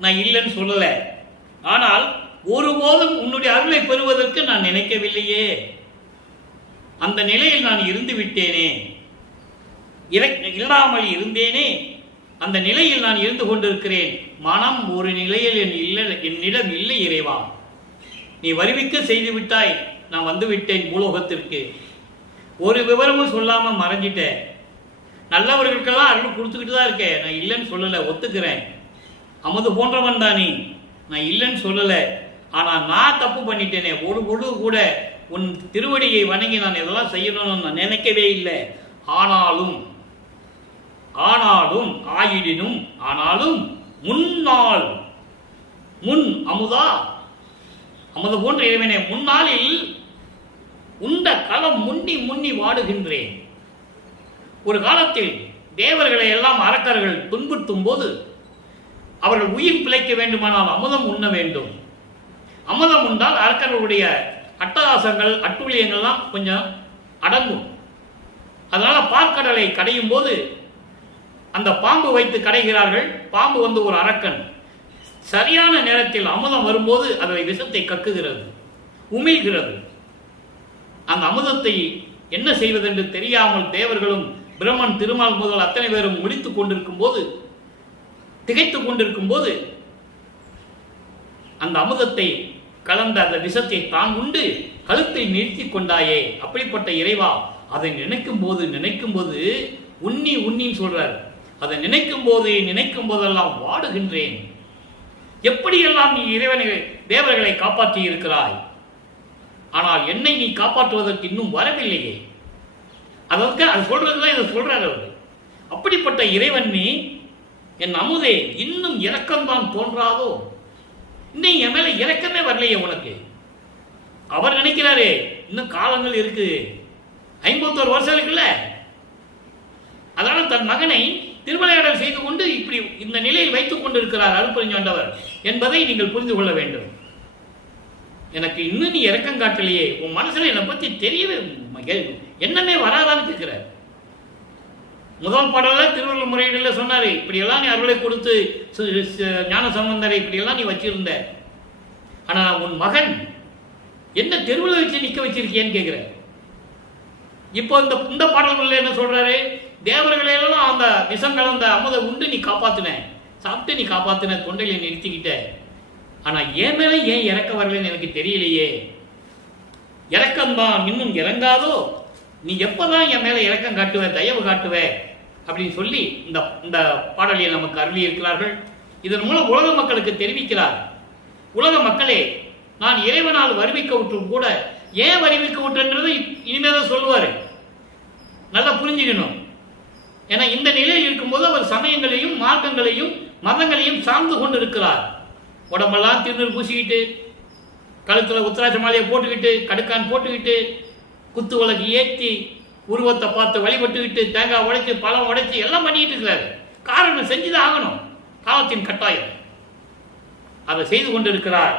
நான் இல்லைன்னு சொல்லல. ஆனால் ஒருபோதும் உன்னுடைய அருளை பெறுவதற்கு நான் நினைக்கவில்லையே. அந்த நிலையில் நான் இருந்து விட்டேனே, இல்லாமல் இருந்தேனே. அந்த நிலையில் நான் இருந்து கொண்டிருக்கிறேன். மனம் ஒரு நிலையில் என்னிடம் இல்லை இறைவா. நீ வருவிக்க செய்து விட்டாய். நான் வந்து விட்டேன் பூலோகத்திற்கு. ஒரு விவரமும் சொல்லாம மறைஞ்சிட்டேன். நல்லவர்களுக்கெல்லாம் அருள் கொடுத்துக்கிட்டு தான் இருக்கேன். நான் இல்லைன்னு சொல்லலை, ஒத்துக்கிறேன். அமுது போன்றவன் தானே, நான் இல்லைன்னு சொல்லலை. ஆனால் நான் தப்பு பண்ணிட்டேனே. ஒரு பொழுது கூட உன் திருவடியை வணங்கி நான் இதெல்லாம் செய்யணும்னு நான் நினைக்கவே இல்லை. ஆனாலும் முன் அமுத போன்ற இறைவனே, முன்னாளில் உண்ட களம் முன்னி வாடுகின்றேன். ஒரு காலத்தில் தேவர்களை எல்லாம் அரக்கர்கள் துன்புறுத்தும் போது அவர்கள் உயிர் பிழைக்க வேண்டுமானால் அமுதம் உண்ண வேண்டும். அமுதம் உண்டால் அரக்கர்களுடைய அட்டகாசங்கள் அட்டுழியங்கள்லாம் கொஞ்சம் அடங்கும். அதனால பார்க்கடலை கடையும் போது அந்த பாம்பு வைத்து கடைகிறார்கள். பாம்பு வந்து ஒரு அரக்கன். சரியான நேரத்தில் அமுதம் வரும்போது அதை விஷத்தை கக்குகிறது, உமிழ்கிறது. அந்த அமுதத்தை என்ன செய்வதென்று தெரியாமல் தேவர்களும் பிரம்மன் திருமால் முதல் அத்தனை பேரும் முடித்துக் கொண்டிருக்கும் போது, திகைத்துக் கொண்டிருக்கும் போது, அந்த அமுதத்தை கலந்த அந்த விஷத்தை தான் உண்டு கழுத்தை நிறுத்தி கொண்டாயே. அப்படிப்பட்ட இறைவா, அதை நினைக்கும் போது உன்னின்னு சொல்றார். அதை நினைக்கும் போதெல்லாம் வாடுகின்றேன். எப்படியெல்லாம் நீ இறைவனை தேவர்களை காப்பாற்றி இருக்கிறாய். ஆனால் என்னை நீ காப்பாற்றுவதற்கு இன்னும் வரவில்லையே. அதற்கு அது சொல்றதுதான் இதை சொல்றாரு அவர். அப்படிப்பட்ட இறைவன் நீ, என் அமுதே இன்னும் இரக்கம்தான் தோன்றாதோ. இன்னும் என் மேல இரக்கமே வரலையே உனக்கு. அவர் நினைக்கிறாரு இன்னும் காலங்கள் இருக்கு, 51 வருஷம் இருக்குல்ல. அதனால தன் மகனை திருவிளையாடல் செய்து கொண்டு இப்படி இந்த நிலையில் வைத்துக் கொண்டிருக்கிறார் அருட்பெருஞ்சாண்டவர் என்பதை நீங்கள் புரிந்து கொள்ள வேண்டும். எனக்கு இன்னும் நீ இரக்கம் காட்டலையே, உன் மனசுல என்னை பத்தி தெரியவே என்னமே வராதான்னு கேட்கிறார். முதல் பாடல திருவள்ளுவர் முறையீடுல சொன்னாரு, இப்படியெல்லாம் நீ அருளை கொடுத்து ஞான சம்பந்தரை இப்படியெல்லாம் நீ வச்சிருந்த, ஆனா உன் மகன் என்ன தெருவில் வச்சு நிக்க வச்சிருக்கியன்னு கேட்கிற. இப்போ இந்த பாடல்கள் என்ன சொல்றாரு, தேவர்களெல்லாம் அந்த விஷம் கலந்த அமுத உண்டு நீ காப்பாத்தின, சாப்பிட்டு நீ காப்பாத்தின, தொண்டையில நிறுத்திக்கிட்ட. ஆனா என் மேல ஏன் இறக்க வரலன்னு எனக்கு தெரியலையே. இறக்கம்தான் இன்னும் இறங்காதோ. நீ எப்பதான் என் மேல இறக்கம் காட்டுவ, தயவு காட்டுவ அப்படின்னு சொல்லி இந்த பாடலில் நமக்கு அருளி இருக்கிறார்கள். இதன் மூலம் உலக மக்களுக்கு தெரிவிக்கிறார். உலக மக்களே, நான் இறைவனால் வருவிக்க விட்டும் கூட ஏன் வருவிக்க விட்டுன்றது இனிமேதான் சொல்லுவாரு. நல்லா புரிஞ்சுக்கணும். ஏன்னா இந்த நிலையில் இருக்கும்போது அவர் சமயங்களையும் மார்க்கங்களையும் மதங்களையும் சார்ந்து கொண்டு இருக்கிறார். உடம்பெல்லாம் திருநீர் பூசிக்கிட்டு, கழுத்தில் உத்தராட்ச மாலையை போட்டுக்கிட்டு, கடுக்கான் போட்டுக்கிட்டு, குத்து விளக்கு ஏற்றி, உருவத்தை பார்த்து வழிபட்டுக்கிட்டு, தேங்காய் உடைச்சி, பழம் உடைச்சி எல்லாம் பண்ணிக்கிட்டு இருக்கிறாரு. காரணம் செஞ்சுதான் ஆகணும், காலத்தின் கட்டாயம். அதை செய்து கொண்டிருக்கிறார்.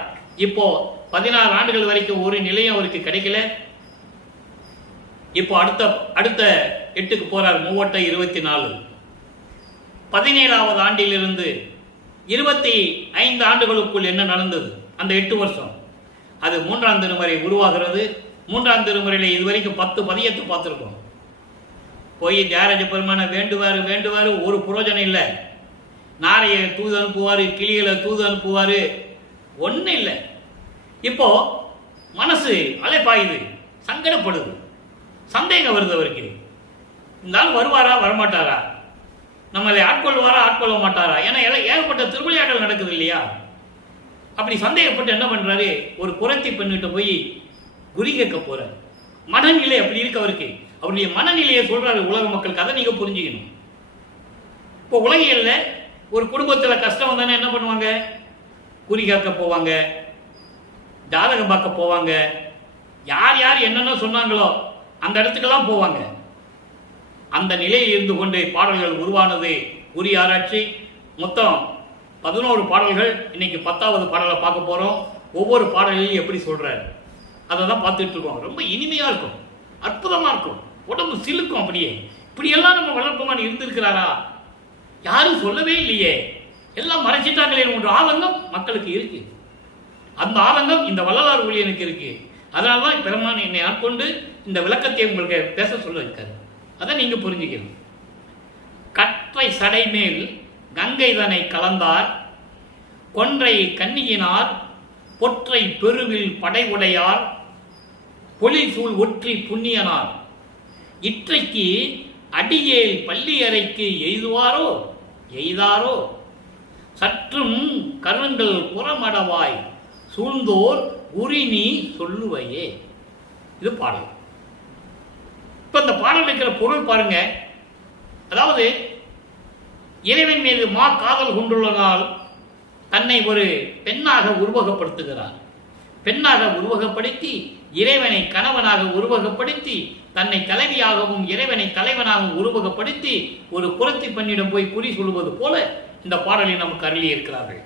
இப்போ 16 ஆண்டுகள் வரைக்கும் ஒரு நிலையம் அவருக்கு கிடைக்கல. இப்போ அடுத்த 8க்கு போறார். 34. 17வது ஆண்டிலிருந்து 25 ஆண்டுகளுக்குள் என்ன நடந்தது? அந்த 8 வருஷம் அது 3ஆம் திருமுறை உருவாகிறது. 3ஆம் திருமுறையில் இதுவரைக்கும் 10 பதியத்தை பார்த்துருக்கோம். போய் தியாகராஜ பெருமான வேண்டுவாரு, ஒரு புரோஜனம் இல்லை. நாரையை தூது அனுப்புவார், கிளிகளை தூது அனுப்புவார், ஒன்றும் இல்லை. இப்போ மனசு அலைப்பாயுது, சங்கடப்படுது, சந்தேகம் வருது அவருக்கு. இந்த ஆள் வருவாரா வரமாட்டாரா, நம்மளை ஆட்கொள்ள மாட்டாரா? ஏன்னா ஏகப்பட்ட திருவிளையாடல் நடக்குது இல்லையா? அப்படி சந்தேகப்பட்டு என்ன பண்றாரு, ஒரு குறத்தி பெண்ணிட்ட போய் குறி கேட்க போறாரு. மனநிலை அப்படி இருக்கு அவருக்கு. அவருடைய மனநிலையை சொல்றாரு உலக மக்களுக்கு. அதை நீங்க புரிஞ்சுக்கணும். இப்போ உலகியல்ல ஒரு குடும்பத்தில் கஷ்டம் வந்தானே என்ன பண்ணுவாங்க? குறி கேட்க போவாங்க, ஜாதகம் பார்க்க போவாங்க, யார் என்னென்ன சொன்னாங்களோ அந்த இடத்துக்கெல்லாம் போவாங்க. அந்த நிலையில் இருந்து கொண்டு பாடல்கள் உருவானது குறி ஆராய்ச்சி. மொத்தம் 11 பாடல்கள். இன்னைக்கு 10வது பாடலை பார்க்க போறோம். ஒவ்வொரு பாடலையும் எப்படி சொல்றாரு அதை தான் பார்த்துட்டு இருக்கோம். ரொம்ப இனிமையா இருக்கும், அற்புதமா இருக்கும், உடம்பு சிலுக்கும். அப்படியே இப்படியெல்லாம் நம்ம வளர்ப்பமான இருந்திருக்கிறாரா? யாரும் சொல்லவே இல்லையே, எல்லாம் மறைச்சிட்டாங்களே. ஒரு ஆதங்கம் மக்களுக்கு இருக்கு. அந்த ஆதங்கம் இந்த வள்ளலார் ஊழியனுக்கு இருக்கு. அதனால்தான் பெருமான் என்னை ஆட்கொண்டு இந்த விளக்கத்தை உங்களுக்கு பேச சொல்ல இருக்காரு. அதை நீங்க புரிஞ்சுக்கணும். கற்றை சடை மேல் கங்கை தனை கலந்தார், கொன்றை கன்னியினார், பொற்றை பெருவில் படை உடையார், பொலில் சூழ் ஒற்றி புண்ணியனார், இற்றைக்கு அடியேல் பள்ளி அறைக்கு எய்தாரோ, சற்றும் கருங்கள் புறமடவாய் சூழ்ந்தோர் உரிநீ சொல்லுவையே. இது பாடல். இப்ப இந்த பாடல் இருக்கிற பொருள் பாருங்க. அதாவது இறைவன் மீது காதல் கொண்டுள்ளதால் தன்னை ஒரு பெண்ணாக உருவகப்படுத்துகிறார். பெண்ணாக உருவகப்படுத்தி இறைவனை கணவனாக உருவகப்படுத்தி தன்னை தலைவியாகவும் இறைவனை தலைவனாகவும் உருவகப்படுத்தி ஒரு குறத்தி பெண்ணிடம் போய் குறி சொல்லுவது போல இந்த பாடலை நமக்கு அருளி இருக்கிறார்கள்.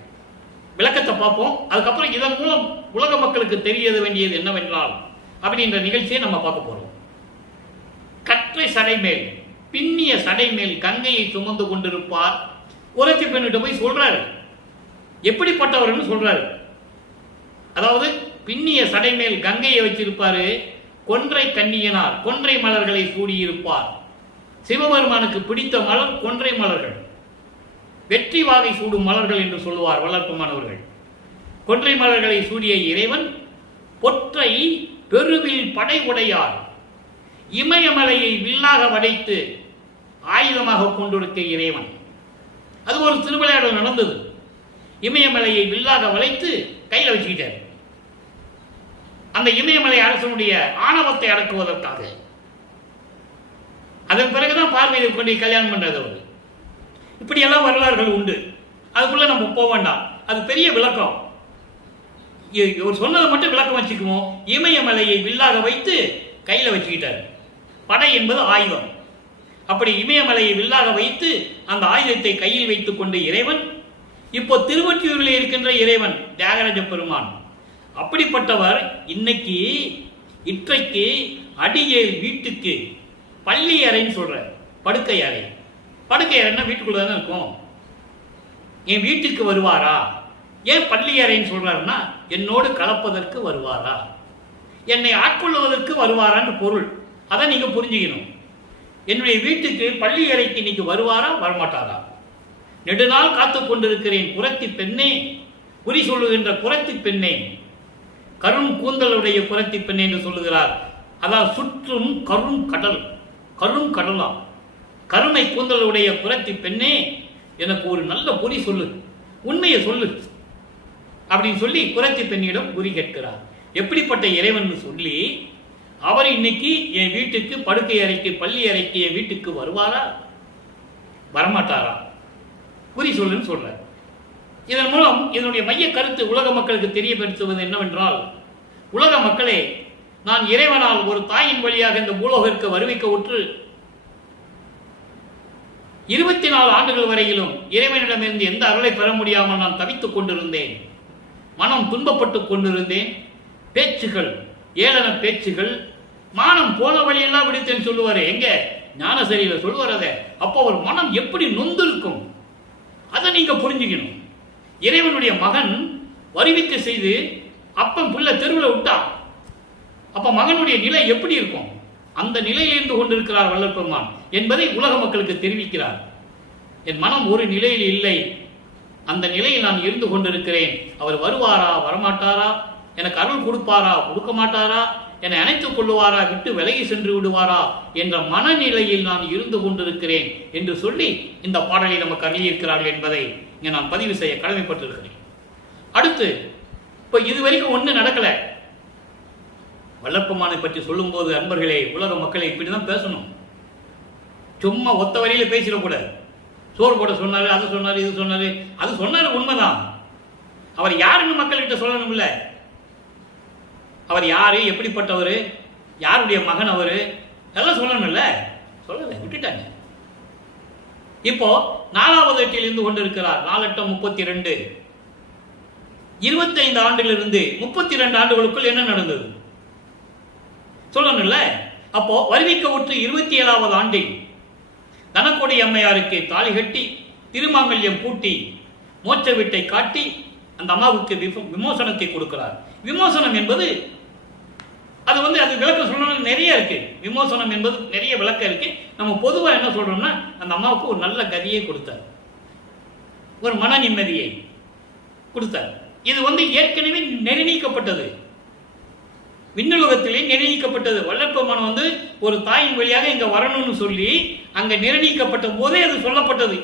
விளக்கத்தை பார்ப்போம். அதுக்கப்புறம் இதன் மூலம் உலக மக்களுக்கு தெரிய வேண்டியது என்னவென்றால் அப்படின்ற நிகழ்ச்சியை நம்ம பார்க்க போறோம். கற்றை சடை மேல், பின்னிய சடை மேல் கங்கையை சுமந்து கொண்டிருப்பார். குறத்தி பெண்ணிட்ட போய் சொல்றாரு, எப்படிப்பட்டவர்னு சொல்றாரு. அதாவது பின்னிய சடை மேல் கங்கையை வச்சிருப்பாரு, கொன்றை கன்னியனார், கொன்றை மலர்களை சூடியிருப்பார். சிவபெருமானுக்கு பிடித்த மலர் கொன்றை மலர்கள், வெற்றி வாகை சூடும் மலர்கள் என்று சொல்லுவார் வளர்ப்புமானவர்கள். கொன்றை மலர்களை சூடிய இறைவன் பொற்றை பெருவில் படை உடையார், இமயமலையை வில்லாக வடைத்து ஆயுதமாக கொண்டிருக்க இறைவன். அது ஒரு திருவிளையாடல் நடந்தது. இமயமலையை வில்லாக வளைத்து கையில் வச்சுக்கிட்டார். அந்த இமயமலை அரசனுடைய ஆணவத்தை அடக்குவதற்காக. அதன் பிறகுதான் பார்வையை கொண்டு கல்யாணம் பண்றது அவர். இப்படியெல்லாம் வரலாறுகள் உண்டு. அதுக்குள்ள நம்ம போக வேண்டாம், அது பெரிய விளக்கம். இவர் சொன்னதை மட்டும் விளக்கம் வச்சுக்குவோம். இமயமலையை வில்லாக வைத்து கையில வச்சுக்கிட்டார். படை என்பது ஆயுதம். அப்படி இமயமலையை வில்லாக வைத்து அந்த ஆயுதத்தை கையில் வைத்துக் கொண்டு இறைவன், இப்போ திருவொற்றியூரில் இருக்கின்ற இறைவன் தியாகராஜ பெருமான், அப்படிப்பட்டவர் இன்றைக்கு அடியேல் வீட்டுக்கு பள்ளி அறைன்னு சொல்ற, படுக்கை அறை. படுக்கை அறைன்னா வீட்டுக்குள்ள தானே இருக்கும். என் வீட்டுக்கு வருவாரா? ஏன் பள்ளி அறைன்னு சொல்றாருன்னா என்னோடு கலப்பதற்கு வருவாரா, என்னை ஆட்கொள்வதற்கு வருவாரான்னு பொருள். அதை நீங்க புரிஞ்சுக்கணும். என்னுடைய வீட்டுக்கு பள்ளி அறைக்கு இன்னைக்கு வருவாரா வரமாட்டாரா? நெடுநாள் காத்து கொண்டிருக்கிறேன் குறத்தி பெண்ணே, குறி சொல்லுகின்ற குறத்தி பெண்ணே, கரும் கூந்தலுடைய குறத்தி பெண்ணே என்று சொல்லுகிறார். அதாவது சுற்றும் கரும் கடலாம், கருணை கூந்தலுடைய குறத்தி பெண்ணே, எனக்கு ஒரு நல்ல குறி சொல்லு, உண்மையை சொல்லு அப்படின்னு சொல்லி குறத்தி பெண்ணிடம் குறி கேட்கிறார். எப்படிப்பட்ட இறைவன் சொல்லி அவர் இன்னைக்கு என் வீட்டுக்கு படுக்கை அறைக்கு பள்ளி அறைக்கு என் வீட்டுக்கு வருவாரா வரமாட்டாரா குறி சொல்லுன்னு சொல்றார். இதன் மூலம் இதனுடைய மைய கருத்து உலக மக்களுக்கு தெரியப்படுத்துவது என்னவென்றால், உலக மக்களே, நான் இறைவனால் ஒரு தாயின் வழியாக இந்த பூலோகிற்கு வருவிக்க உற்று 24 ஆண்டுகள் வரையிலும் இறைவனிடமிருந்து எந்த அருளை பெற முடியாமல் நான் தவித்துக் கொண்டிருந்தேன். மனம் துன்பப்பட்டுக் கொண்டிருந்தேன். பேச்சுகள், ஏளன பேச்சுகள், மானம் போன வழியெல்லாம் விடுத்தேன்னு சொல்லுவாரு. எங்க ஞானசரியில சொல்லுவாரத. அப்போ ஒரு மனம் எப்படி நொந்திருக்கும், அதை நீங்க புரிஞ்சுக்கணும். இறைவனுடைய மகன் வருவிக்க செய்து அப்பன் புள்ள தெருவில் விட்டா, அப்ப மகனுடைய நிலை எப்படி இருக்கும்? அந்த நிலையில் இருந்து கொண்டிருக்கிறார் வள்ளல் பெருமான் என்பதை உலக மக்களுக்கு தெரிவிக்கிறார். என் மனம் ஒரு நிலையில் இல்லை, அந்த நிலையில் நான் இருந்து கொண்டிருக்கிறேன். அவர் வருவாரா, வரமாட்டாரா, எனக்கு அருள் கொடுப்பாரா, கொடுக்க மாட்டாரா, என்னை அணைத்துக் கொள்ளுவாரா, விட்டு விலகி சென்று விடுவாரா என்ற மனநிலையில் நான் இருந்து கொண்டிருக்கிறேன் என்று சொல்லி இந்த பாடலை நமக்கு அருளியிருக்கிறார்கள் என்பதை இங்கே நான் பதிவு செய்ய கடமைப்பட்டிருக்கிறேன். அடுத்து, இப்ப இதுவரைக்கும் ஒண்ணு நடக்கல. வள்ளற்பெருமானை பற்றி சொல்லும் போது அன்பர்களே, உலக மக்களை இப்படிதான் பேசணும். சும்மா ஒத்த வரையில பேசிடக்கூடாது. சோறு போட சொன்னாரு, அது சொன்னாரு, இது சொன்னாரு, அது சொன்னாரு, உண்மைதான். அவர் யாருன்னு மக்கள்கிட்ட சொல்லணும்ல. அவர் யாரு, எப்படிப்பட்டவர், யாருடைய மகன் அவரு, எல்லாம் சொல்லணும்ல. சொல்லல, விட்டுட்டாங்க. இப்போ 4வது எட்டில் இருந்து கொண்டிருக்கிறார். 4 8 32. 25 ஆண்டிலிருந்து 32 ஆண்டுகளுக்குள் என்ன நடந்தது சொல்லணும்ல. அப்போ வருவிக்க உற்று 27வது ஆண்டில் தனக்கொடி அம்மையாருக்கு தாலி கட்டி திருமாங்கல்யம் பூட்டி மோட்ச வீட்டை காட்டி அந்த அம்மாவுக்கு விமோசனத்தை கொடுக்கிறார். விமோசனம் என்பது அது அது விளக்கம் சொல்லணும்னு நிறைய இருக்கு. விமோசனம் என்பது நிறைய விளக்கம் இருக்கு. நம்ம பொதுவாக என்ன சொல்றோம்னா, அந்த அம்மாவுக்கு ஒரு நல்ல கதியை கொடுத்தார், ஒரு மன நிம்மதியை கொடுத்தார். இது ஏற்கனவே நிர்ணயிக்கப்பட்டது, விண்ணுலகத்திலே நிர்ணயிக்கப்பட்டது. வள்ளற்பெருமான் ஒரு தாயின் வழியாக இங்க வரணும்னு சொல்லி அங்க நிர்ணயிக்கப்பட்ட போதே அது சொல்லப்பட்டது.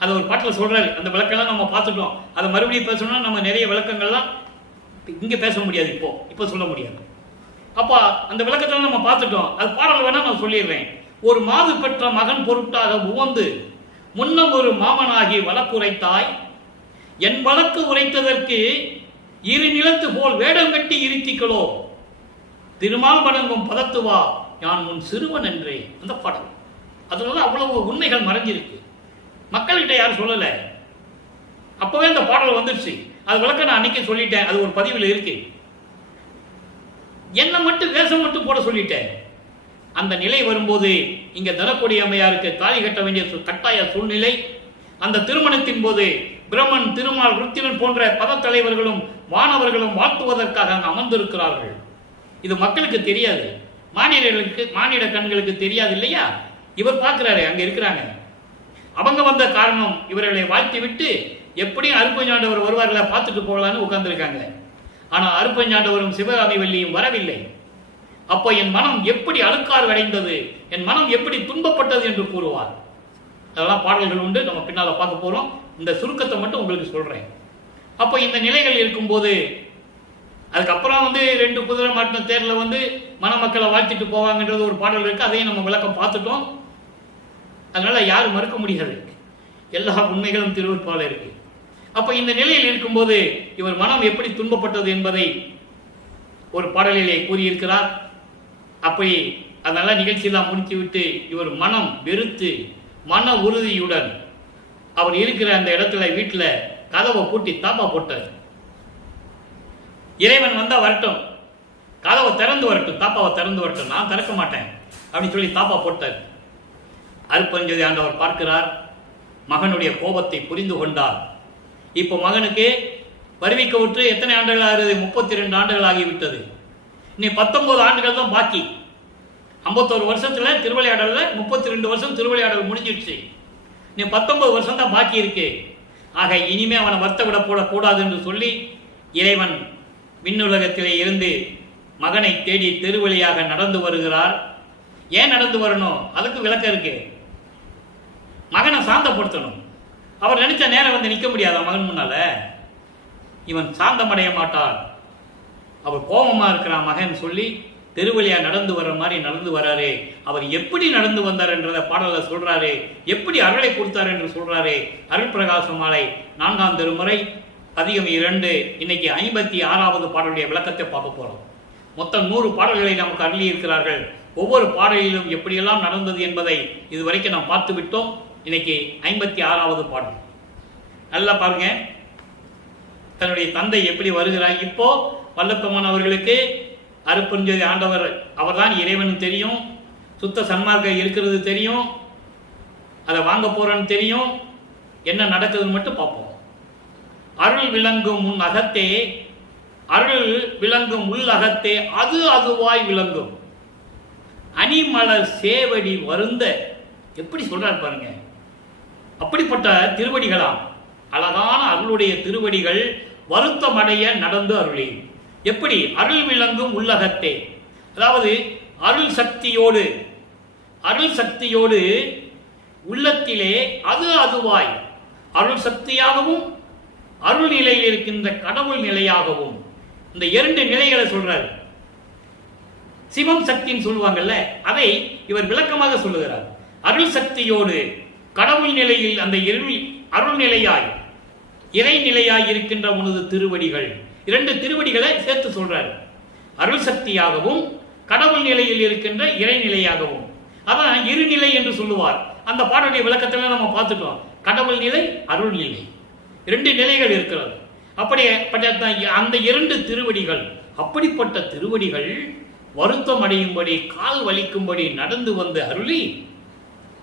அது ஒரு பாட்டில் சொல்றாரு. அந்த விளக்கெல்லாம் நம்ம பார்த்துட்டோம். அதை மறுபடியும் பேசணும்னா நம்ம நிறைய விளக்கங்கள்லாம் இங்க பேச முடியாது, இப்போ சொல்ல முடியாது. அப்ப அந்த விளக்கத்தில் நம்ம பார்த்துட்டோம். அது பாடல் வேணா நான் சொல்லிடுறேன். ஒரு மாது பெற்ற மகன் பொருட்டாக உவந்து முன்னம் ஒரு மாமனாகி வழக்குரைத்தாய், என் வழக்கு உரைத்ததற்கு இரு நிலத்து போல் வேடம் கட்டி இருத்திகளோ, திருமால் வணங்கும் பதத்துவா யான் உன் சிறுவன் என்றே. அந்த பாடல் அதுல அவ்வளவு உண்மைகள் மறைஞ்சிருக்கு. மக்கள்கிட்ட யாரும் சொல்லல. அப்பவே அந்த பாடல் வந்துருச்சு. அது விளக்க நான் அன்னைக்கு சொல்லிட்டேன். அது ஒரு பதிவில் இருக்கு. என்ன மட்டும் வேஷம் மட்டும் போட சொல்லிட்டேன். அந்த நிலை வரும்போது இங்க தனக்கொடி அம்மையாருக்கு தாலி கட்ட வேண்டிய கட்டாய சூழ்நிலை. அந்த திருமணத்தின் போது பிரம்மன், திருமால், ருத்திரன் போன்ற பதத்தலைவர்களும் வானவர்களும் வாழ்த்துவதற்காக அங்கு அமர்ந்திருக்கிறார்கள். இது மக்களுக்கு தெரியாது, மானிட கண்களுக்கு தெரியாது இல்லையா? இவர் பார்க்கிறாரு, அங்க இருக்கிறாங்க. அவங்க வந்த காரணம் இவர்களை வாழ்த்தி விட்டு எப்படியும் அருப்பஞ்சாண்டவர் வருவார்கள பார்த்துட்டு போகலான்னு உட்கார்ந்துருக்காங்க. ஆனால் அருப்பஞ்சாண்டவரும் சிவகாமி வள்ளியும் வரவில்லை. அப்போ என் மனம் எப்படி அழுக்காறு அடைந்தது, என் மனம் எப்படி துன்பப்பட்டது என்று கூறுவார். அதெல்லாம் பாடல்கள் உண்டு, நம்ம பின்னால பார்க்க போறோம். இந்த சுருக்கத்தை மட்டும் உங்களுக்கு சொல்றேன். அப்போ இந்த நிலைகள் இருக்கும்போது அதுக்கப்புறம் 2 குதிரை மாட்டின தேர்ல மணமக்களை வாழ்த்திட்டு போவாங்கன்றது ஒரு பாடல் இருக்கு. அதையும் நம்ம விளக்கம் பார்த்துட்டோம். அதனால யாரும் மறுக்க முடியாது, எல்லா உண்மைகளும் திருவருட்பால இருக்கு. அப்ப இந்த நிலையில் இருக்கும்போது இவர் மனம் எப்படி துன்பப்பட்டது என்பதை ஒரு பாடலிலே கூறியிருக்கிறார். அப்படி அதனால நிகழ்ச்சியெல்லாம் முடித்து விட்டு இவர் மனம் வெறுத்து மன உறுதியுடன் அவர் இருக்கிற அந்த இடத்துல வீட்டுல கதவை பூட்டி தாப்பா போட்டார். இறைவன் வந்தா வரட்டும், கதவை திறந்து வரட்டும், தாப்பாவை திறந்து வரட்டும், நான் திறக்க மாட்டேன் அப்படின்னு சொல்லி தாப்பா போட்டார். அருப்பஞ்சோதி ஆண்டவர் பார்க்கிறார், மகனுடைய கோபத்தை புரிந்து கொண்டார். இப்போ மகனுக்கு வருவிக்க விட்டு எத்தனை ஆண்டுகள் ஆகுது? 32 ஆண்டுகள் ஆகிவிட்டது. இனி 19 ஆண்டுகள் தான் பாக்கி. 51 வருஷத்துல திருவிளையாடல 32 வருஷம் திருவிளையாடல் முடிஞ்சிடுச்சு. நீ 19 வருஷம் தான் பாக்கி இருக்கு. ஆக இனிமே அவனை வருத்த விட போடக்கூடாது என்று சொல்லி இறைவன் விண்ணுலகத்திலே இருந்து மகனை தேடி தெருவழியாக நடந்து வருகிறார். ஏன் நடந்து வரணும்? அதுக்கு விளக்கம் இருக்கு. மகனை சாந்தப்படுத்தணும். அவர் நினைச்ச நேரம் நிற்க முடியாத மகன் முன்னால. இவன் சாந்தமடைய மாட்டார், அவர் கோபமா இருக்கிறான் மகன் சொல்லி தெருவழியா நடந்து வர்ற மாதிரி நடந்து வராரு. அவர் எப்படி நடந்து வந்தார் என்றதை பாடல சொல்றாரு. எப்படி அருளை கொடுத்தார் என்று சொல்றாரு. அருள் பிரகாச மாலை 4ஆம் திருமுறை பதிகம் 2 இன்னைக்கு 56வது பாடலுடைய விளக்கத்தை பார்க்க போறோம். மொத்தம் 100 பாடல்களை நமக்கு அருளி இருக்கிறார்கள். ஒவ்வொரு பாடலிலும் எப்படியெல்லாம் நடந்தது என்பதை இதுவரைக்கும் நாம் பார்த்து விட்டோம். இன்னைக்கு 56வது பாடல். நல்லா பாருங்க, தன்னுடைய தந்தை எப்படி வருகிறார். இப்போ வல்லப்பெருமான் அவர்களுக்கு அருட்பெருஞ்சோதி ஆண்டவர் அவர்தான் இறைவன் தெரியும், சுத்த சன்மார்க்கம் இருக்கிறது தெரியும், அதை வாங்க போறன்னு தெரியும். என்ன நடக்குதுன்னு மட்டும் பார்ப்போம். அருள் விளங்கும் முன் அகத்தே, அருள் விளங்கும் உள் அகத்தே, அது அதுவாய் விளங்கும் அணிமலர் சேவடி வருந்த. எப்படி சொல்றார் பாருங்க. அப்படிப்பட்ட திருவடிகளாம், அழகான அருளுடைய திருவடிகள் வருத்தமடைய நடந்து அருளி. எப்படி? அருள் விளங்கும் உள்ளகத்தே, அதாவது அருள் சக்தியோடு, அருள் சக்தியோடு உள்ளத்திலே அது அதுவாய் அருள் சக்தியாகவும் அருள் நிலையில் இருக்கின்ற கடவுள் நிலையாகவும், இந்த 2 நிலைகளை சொல்றார். சிவம் சக்தின்னு சொல்லுவாங்கல்ல, அதை இவர் விளக்கமாக சொல்லுகிறார். அருள் சக்தியோடு கடவுள் நிலையில் அந்த அருள் நிலையாய் இறை நிலையாய் இருக்கின்ற உனது திருவடிகள், 2 திருவடிகளை சேர்த்து சொல்றார். அருள் சக்தியாகவும் கடவுள் நிலையில் இருக்கின்ற இறைநிலையாகவும். அதான் இருநிலை என்று சொல்லுவார். அந்த பாடலுடைய விளக்கத்தில் நம்ம பார்த்துட்டோம். கடவுள் நிலை, அருள் நிலை, 2 நிலைகள் இருக்கிறது. அப்படிப்பட்ட அந்த 2 திருவடிகள், அப்படிப்பட்ட திருவடிகள் வருத்தம் அடையும்படி கால் வலிக்கும்படி நடந்து வந்து அருளி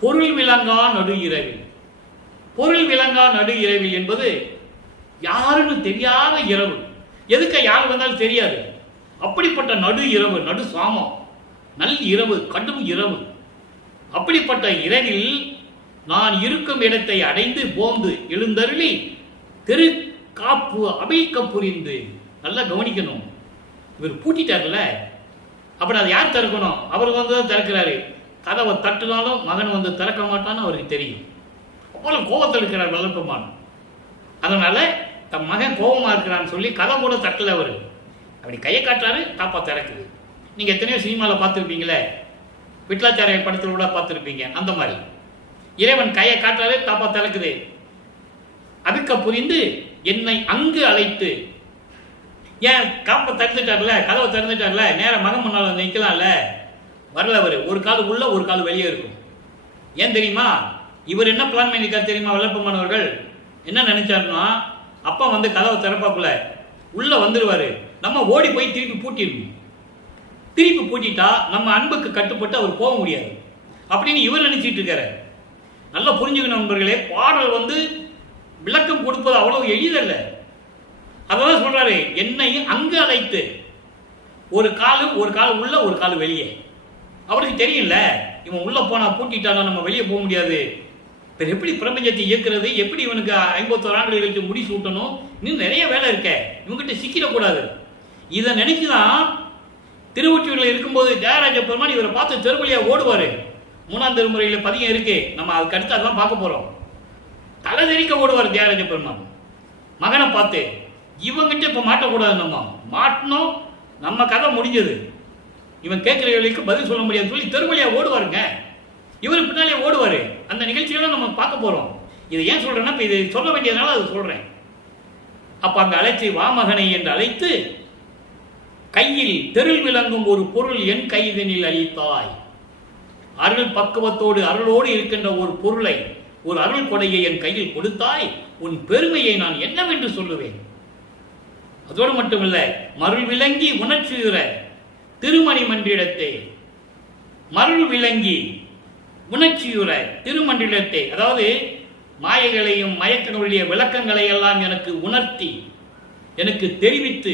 பொருள் விளங்கா நடு இரவில். பொருள் விளங்கா நடு இரவில் என்பது யாருன்னு தெரியாத இரவு. எதுக்கு யார் வந்தாலும் தெரியாது. அப்படிப்பட்ட நடு இரவு, நடு சாமம், நல் இரவு, கடும் இரவு. அப்படிப்பட்ட இரவில் நான் இருக்கும் இடத்தை அடைந்து போந்து எழுந்தருளி தெரு காப்பு அவைக்க புரிந்து. நல்லா கவனிக்கணும், இவர் பூட்டிட்டார்ல, அப்படி அதை யார் திறக்கணும்? அவர் வந்து தான் திறக்கிறாரு. கதவை தட்டுனாலும் மகன் வந்து திறக்க மாட்டான்னு அவருக்கு தெரியும். அவ்வளவு கோபத்தில் இருக்கிறார் வல்லப்பெருமான். அதனால தன் மகன் கோபமா இருக்கிறான்னு சொல்லி கதை கூட தட்டல. அவரு அப்படி கையை காட்டுறாரு, தாப்பா திறக்குது. நீங்க எத்தனையோ சினிமாவில் பார்த்துருப்பீங்களே, விட்லாச்சாரிய படத்தில் கூட பார்த்துருப்பீங்க. அந்த மாதிரி இறைவன் கையை காட்டுறாரு, தாப்பா திறக்குது. அதுக்க புரிந்து என்னை அங்கு அழைத்து, ஏன் காப்பை திறந்துட்டார்ல, கதவை திறந்துட்டார்ல, நேரம் மகன் முன்னால நிற்கலாம்ல. வரல. அவர் ஒரு கால் உள்ள ஒரு கால் வெளியே இருக்கும். ஏன் தெரியுமா? இவர் என்ன பிளான் பண்ணியிருக்காரு தெரியுமா? வல்லப்பெருமான் அவர்கள் என்ன நினைச்சாருன்னா, அப்பா வந்து கதவை திறப்பாப்புல உள்ள வந்துடுவாரு, நம்ம ஓடி போய் திருப்பி பூட்டிடணும். திருப்பி பூட்டிட்டா நம்ம அன்புக்கு கட்டுப்பட்டு அவர் போக முடியாது அப்படின்னு இவர் நினைச்சிட்டு இருக்காரு. நல்லா புரிஞ்சுக்கணும் நண்பர்களே, பாடல் வந்து விளக்கம் கொடுப்பது அவ்வளவு எளிதல்ல. அதான் சொல்றாரு, என்னை அங்கு அழைத்து, ஒரு கால் உள்ள ஒரு கால் வெளியே. அவருக்கு தெரியல, இவன் உள்ள போனா பூட்டிட்டாலும் நம்ம வெளியே போக முடியாது. எப்படி பிரபஞ்சத்தை இயக்குறது, எப்படி இவனுக்கு 51 ஆண்டுகள் கழிச்சு முடி சூட்டணும், இன்னும் நிறைய வேலை இருக்க, இவங்கிட்ட சிக்கிடக்கூடாது. இதை நினைச்சுதான் திருவொற்றியூரில் இருக்கும்போது தியாகராஜ பெருமான் இவரை பார்த்து தெருவழியா ஓடுவாரு. 3ஆம் திருமுறையில் பதிகம் இருக்கு, நம்ம அதுக்கு அடுத்து அதெல்லாம் பார்க்க போறோம். தலை தெறிக்க ஓடுவார் தியாகராஜ பெருமான் மகனை பார்த்து. இவங்கிட்ட இப்ப மாட்டக்கூடாது, நம்ம மாட்டணும், நம்ம கதை முடிஞ்சது, இவன் கேட்கிறவர்களுக்கு பதில் சொல்ல முடியாது சொல்லி தெருவழியா ஓடுவாருங்க. இவரு பின்னாலே ஓடுவாரு. அந்த நிகழ்ச்சிகளை நம்ம பார்க்க போறோம். இதை ஏன் சொல்றேன்னா, இப்ப இதை சொல்ல வேண்டியதுனால அதை சொல்றேன். அப்ப அங்க அழைச்சி வாமகனை என்று அழைத்து கையில் தெருள் விளங்கும் ஒரு பொருள் என் கைதனில் அளித்தாய். அருள் பக்குவத்தோடு அருளோடு இருக்கின்ற ஒரு பொருளை, ஒரு அருள் கொடையை என் கையில் கொடுத்தாய். உன் பெருமையை நான் என்னவென்று சொல்லுவேன். அதோடு மட்டுமல்ல, மருள் விளங்கி உணர்ச்சியுற திருமணி மன்றிடத்தை, மருள் விளங்கி உணர்ச்சியுற திருமன்றிடத்தை, அதாவது மாயைகளையும் மயக்கங்களுடைய விளக்கங்களை எல்லாம் எனக்கு உணர்த்தி, எனக்கு தெரிவித்து,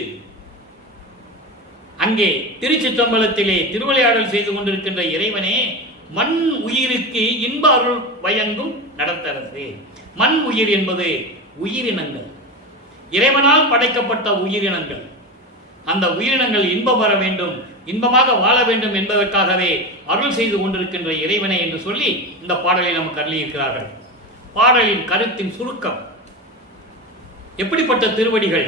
அங்கே திருச்சிற்றம்பலத்திலே திருவிளையாடல் செய்து கொண்டிருக்கின்ற இறைவனே, மண் உயிருக்கு இன்ப அருள் வழங்கும் நடத்தரசு. மண் உயிர் என்பது உயிரினங்கள், இறைவனால் படைக்கப்பட்ட உயிரினங்கள். அந்த உயிரினங்கள் இன்பம் வர வேண்டும், இன்பமாக வாழ வேண்டும் என்பதற்காகவே அருள் செய்து கொண்டிருக்கின்ற இறைவனை என்று சொல்லி இந்த பாடலை நமக்கு அருளியிருக்கிறார்கள். பாடலின் கருத்தின் சுருக்கம், எப்படிப்பட்ட திருவடிகள்,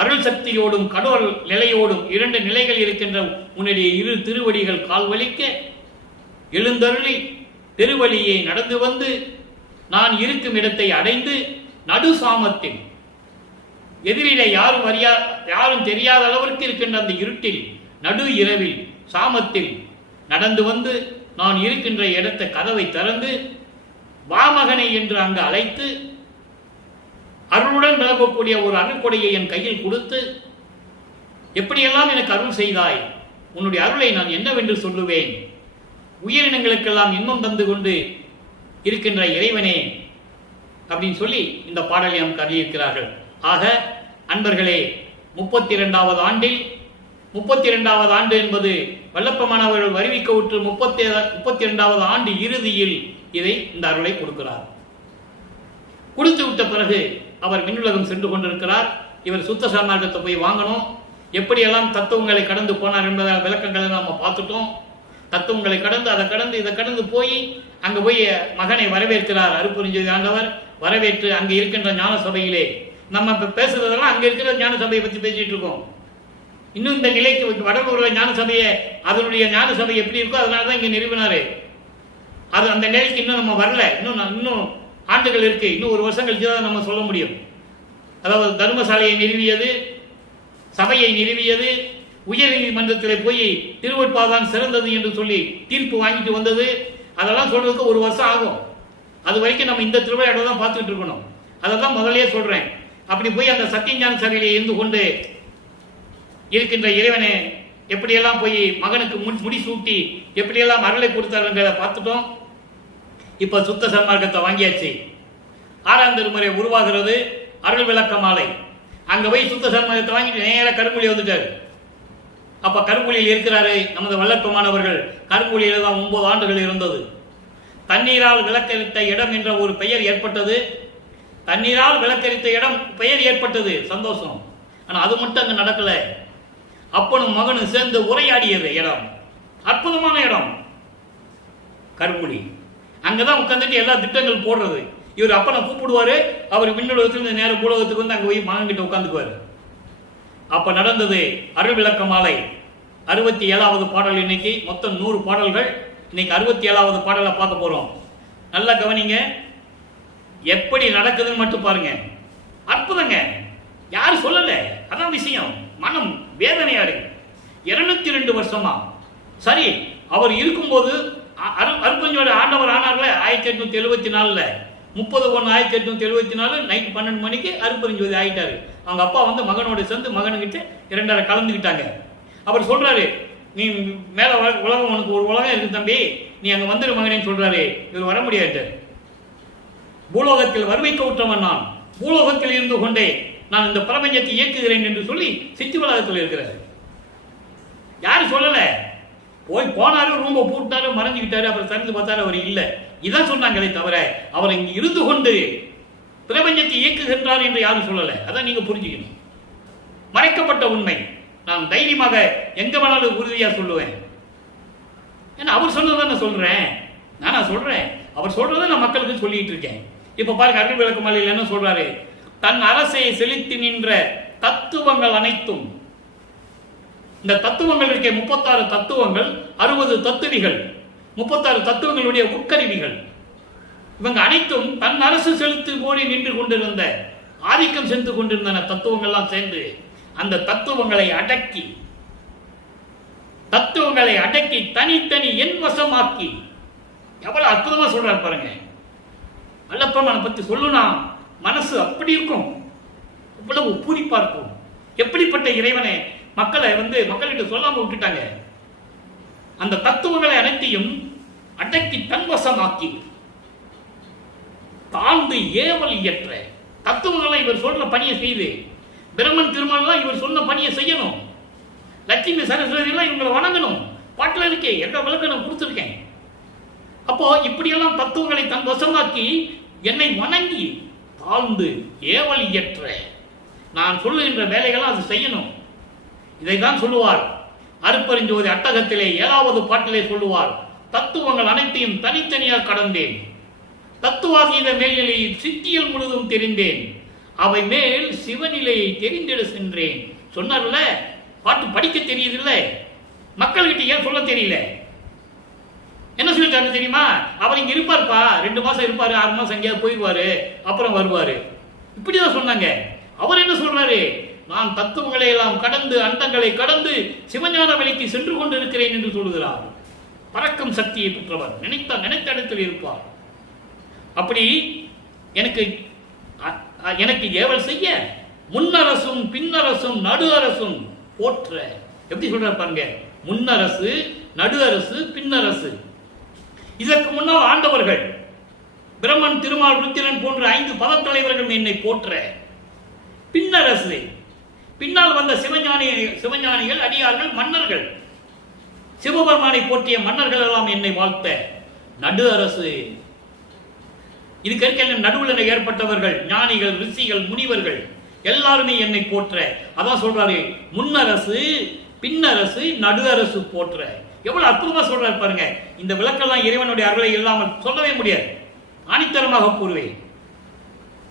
அருள் சக்தியோடும் கடவுள் நிலையோடும் 2 நிலைகள் இருக்கின்ற உன்னுடைய 2 திருவடிகள் கால்வலிக்க எழுந்தருளி பெருவழியை நடந்து வந்து நான் இருக்கும் இடத்தை அடைந்து நடு சாமத்தில் எதிரிலே யாரும் தெரியாத அளவிற்கு இருக்கின்ற அந்த இருட்டில் நடு இரவில் சாமத்தில் நடந்து வந்து நான் இருக்கின்ற இடத்தை கதவை திறந்து வாமகனை என்று அங்கு அழைத்து அருளுடன் விளங்கக்கூடிய ஒரு அருள்கொடையை என் கையில் கொடுத்து எப்படியெல்லாம் எனக்கு அருள் செய்தாய், உன்னுடைய அருளை நான் என்னவென்று சொல்லுவேன், உயிரினங்களுக்கெல்லாம் இன்பம் தந்து கொண்டு இருக்கின்ற இறைவனே அப்படின்னு சொல்லி இந்த பாடலை நமக்கு அருளியிருக்கிறார்கள். ஆக அன்பர்களே, 32வது ஆண்டில் 32வது ஆண்டு என்பது வல்லப்பமானவர்கள் வருவிக்க உற்று 32வது ஆண்டு இறுதியில் இந்த அருளை கொடுக்கிறார். கொடுத்து விட்ட பிறகு அவர் விண்ணுலகம் சென்று கொண்டிருக்கிறார். இவர் சுத்த சன்மார்க்கத்தை போய் வாங்கணும். எப்படியெல்லாம் தத்துவங்களை கடந்து போனார் என்பதால் விளக்கங்களை நம்ம பார்த்துட்டோம். தத்துவங்களை கடந்து அதை கடந்து இதை கடந்து போய் அங்கே போய் மகனை வரவேற்கிறார். அருட்பெருஞ்சோதி ஆண்டவர் வரவேற்று அங்கே இருக்கின்ற ஞான சபையிலே நம்ம இப்போ பேசுறதெல்லாம் அங்கே இருக்கிற ஞான சபையை பற்றி பேசிட்டு இருக்கோம். இன்னும் இந்த நிலைக்கு வடலூரில் ஞான சபையை அதனுடைய ஞான சபை எப்படி இருக்கோ அதனால தான் இங்கே நிறுவினாரு. அது அந்த நிலைக்கு இன்னும் நம்ம வரல. இன்னும் ஆண்டுகள் இருக்கு. இன்னும் 1 வருஷம் கழிச்சு தான் நம்ம சொல்ல முடியும். அதாவது தர்மசாலையை நிறுவியது, சபையை நிறுவியது, உயர் நீதிமன்றத்தில் போய் திருவட்பாதான் சிறந்தது என்று சொல்லி தீர்ப்பு வாங்கிட்டு வந்தது, அதெல்லாம் சொல்றதுக்கு 1 வருஷம் ஆகும். அது வரைக்கும் நம்ம இந்த திருவிழா தான் பார்த்துட்டு இருக்கணும். அதை தான் முதலே சொல்றேன். அப்படி போய் அந்த சத்தியஞான சபையிலே இருந்து கொண்டு இருக்கின்ற இறைவனை எப்படியெல்லாம் போய் மகனுக்கு முடி சூட்டி எப்படியெல்லாம் அருளை கொடுத்தாருங்கிறத பார்த்துட்டோம். இப்ப சுத்த சன்மார்க்கத்தை வாங்கியாச்சு. 6ஆம் திருமுறை உருவாகிறது. அருள் விளக்க மாலை. அங்க போய் சுத்த சன்மார்க்கத்தை வாங்கிட்டு நேர கருங்குழி வந்துட்டாரு. அப்ப கருங்குழியில் இருக்கிறாரு நமது வல்லற்பமானவர்கள். கருங்குழியில தான் 9 ஆண்டுகள் இருந்தது. தண்ணீரால் விளக்கரித்த இடம் என்ற ஒரு பெயர் ஏற்பட்டது. தண்ணீரால் விளக்கரித்த இடம் பெயர் ஏற்பட்டது, சந்தோஷம். ஆனா அது மட்டும் அங்க நடக்கல. அப்பனும் மகனும் சேர்ந்து உரையாடியது இடம், அற்புதமான இடம் கருங்குழி. அங்கதான் உட்காந்துட்டு எல்லா திட்டங்கள் போடுறது. இவர் அப்பனை கூப்பிடுவாரு, அவர் விண்ணுலகத்திலிருந்து நேர பூலகத்துக்கு வந்து அங்க போய் மகன் கிட்ட உட்காந்துக்குவாரு. அப்ப நடந்தது அருள் விளக்க மாலை. 67வது பாடல். இன்னைக்கு மொத்தம் 100 பாடல்கள். இன்னைக்கு 67வது பாடலை பார்க்க போறோம். நல்லா கவனிங்க, எப்படி நடக்குதுன்னு மட்டும் பாருங்க. அற்புதங்க, யாரும் சொல்லல, அதான் விஷயம். மனம் வேதனையா இருக்கு. 202 வருஷமா சரி அவர் இருக்கும்போது அருட்பெருஞ்சோதி ஆண்டவர் ஆனார்ல 1874 30/1/1874 நைட் 12 மணிக்கு அருட்பெருஞ்சோதி ஆயிட்டாரு. அவங்க அப்பா வந்து மகனோட சேர்ந்து மகனுக்கிட்ட 2 கலந்துக்கிட்டாங்க. அவர் சொல்றாரு, நீ மேல உலகம், உனக்கு ஒரு உலகம் இருக்கு தம்பி, நீ அங்க வந்துரு மகனேன்னு சொல்றாரு. இவர் வர முடியாது. பூலோகத்தில் வருவிக்க விட்டவன் நான், பூலோகத்தில் இருந்து கொண்டே நான் இந்த பிரபஞ்சத்தை இயக்குகிறேன் என்று சொல்லி சித்தி வளாகத்தில் இருக்கிறார். யாரு சொல்லல. போனாரு, ரூம்ப பூட்டாரு, மறைஞ்சுக்கிட்டாரு. அப்புறம் திறந்து பார்த்தாரு, அவர் இல்லை. இதான் சொன்னாங்களே தவிர அவர் இங்கு இருந்து கொண்டு பிரபஞ்சத்தை இயக்குகின்றார் என்று யாரும் சொல்லல. அதான் நீங்க புரிஞ்சுக்கணும். மறைக்கப்பட்ட உண்மை. நான் தைரியமாக எங்க வேணாலும் உறுதியா சொல்லுவேன். ஏன்னா அவர் சொன்னதான் நான் சொல்றேன். நானா சொல்றேன், அவர் சொல்றதை நான் மக்களுக்கு சொல்லிட்டு இருக்கேன். இப்ப பாருங்க, அருள் விளக்க மாலையில் என்ன சொல்றாரு? தன் அரசை செலுத்தி நின்ற தத்துவங்கள் அனைத்தும், இந்த தத்துவங்கள் இருக்க 36 தத்துவங்கள், 60 தத்துவிகள், 36 தத்துவங்களுடைய உட்கருவிகள், இவங்க அனைத்தும் தன் அரசு செலுத்தி ஓடி நின்று கொண்டிருந்த, ஆதிக்கம் சென்று கொண்டிருந்தன தத்துவங்கள்லாம் சேர்ந்து அந்த தத்துவங்களை அடக்கி தனித்தனி என் வசமாக்கி. எவ்வளவு அற்புதமா சொல்றாரு பாருங்க. வல்லப்பெருமானை பத்தி சொல்லுனா மனசு அப்படி இருக்கும், இவ்வளவு பூரிப்பா இருக்கும். எப்படிப்பட்ட இறைவனை மக்களை மக்கள்கிட்ட சொல்லாம விட்டுட்டாங்க. அந்த தத்துவங்களை அனைத்தையும் அடக்கி தன்வசமாக்கி தாழ்ந்து ஏவல் இயற்ற தத்துவங்களை இவர் சொல்ற பணியை செய்து, பிரம்மன் திருமணம் இவர் சொன்ன பணியை செய்யணும். லட்சுமி சரஸ்வதி எல்லாம் இவங்களை வணங்கணும். பாட்டில் இருக்கே, எந்த விளக்க நான் கொடுத்துருக்கேன். அப்போ இப்படியெல்லாம் தத்துவங்களை தன் வசமாக்கி என்னை வணங்கி தாழ்ந்து ஏவல் இயற்ற நான் சொல்லுகின்ற வேலைகள் அது செய்யணும். இதைதான் சொல்லுவார் அருட்பெருஞ்சோதி அட்டகத்திலே 7வது பாட்டிலே சொல்லுவார். தத்துவங்கள் அனைத்தையும் தனித்தனியாக கடந்தேன், தத்துவாதீத மேல்நிலையில் சித்தியல் முழுதும் தெரிந்தேன், அவை மேல் சிவநிலையை தெரிந்திட சென்றேன். சொன்னார்ல, பாட்டு படிக்க தெரியுதுல்ல, மக்கள்கிட்ட ஏன் சொல்ல தெரியல? என்ன சொல்லிட்டாங்க தெரியுமா? அவர் இங்க இருப்பார்ப்பா, 2 மாசம் இருப்பாரு, 6 மாசம் எங்கேயாவது போயிடுவாரு, அப்புறம் வருவாரு. இப்படிதான் சொன்னாங்க. அவர் என்ன சொல்றாரு? நான் தத்துவங்களை எல்லாம் கடந்து, அண்டங்களை கடந்து சிவஞான வழிக்கு சென்று கொண்டு இருக்கிறேன் என்று சொல்கிறார். பறக்கும் சக்தியை பெற்றவர், நினைத்த இடத்தில் இருப்பார். அப்படி எனக்கு ஏவல் செய்ய முன்னரசும் பின்னரசும் நடு அரசும் போற்ற. எப்படி சொல்ற பாருங்க, முன்னரசு, நடு அரசு, பின்னரசு. இதற்கு முன்னால் ஆண்டவர்கள் பிரம்மன், திருமால், ருத்திரன் போன்ற 5 பதத்தலைவர்கள் என்னை போற்ற. பின்னரசு, பின்னால் வந்த சிவஞானிகள், அடியார்கள், மன்னர்கள், சிவபெருமானை போற்றிய மன்னர்கள் எல்லாம் என்னை வாழ்த்த. நடு அரசு, இதுக்கு நடுவில் ஏற்பட்டவர்கள், ஞானிகள், ரிஷிகள், முனிவர்கள் எல்லாருமே என்னை போற்ற. அதான் சொல்றாரு, முன்னரசு, பின்னரசு, நடு அரசு போற்ற. எவ்வளவு அற்புதமா சொல்றாரு பாருங்க. இந்த விளக்கெல்லாம் இறைவனுடைய அருளை இல்லாமல் சொல்லவே முடியாது, ஆணித்தரமாக கூறுவேன்.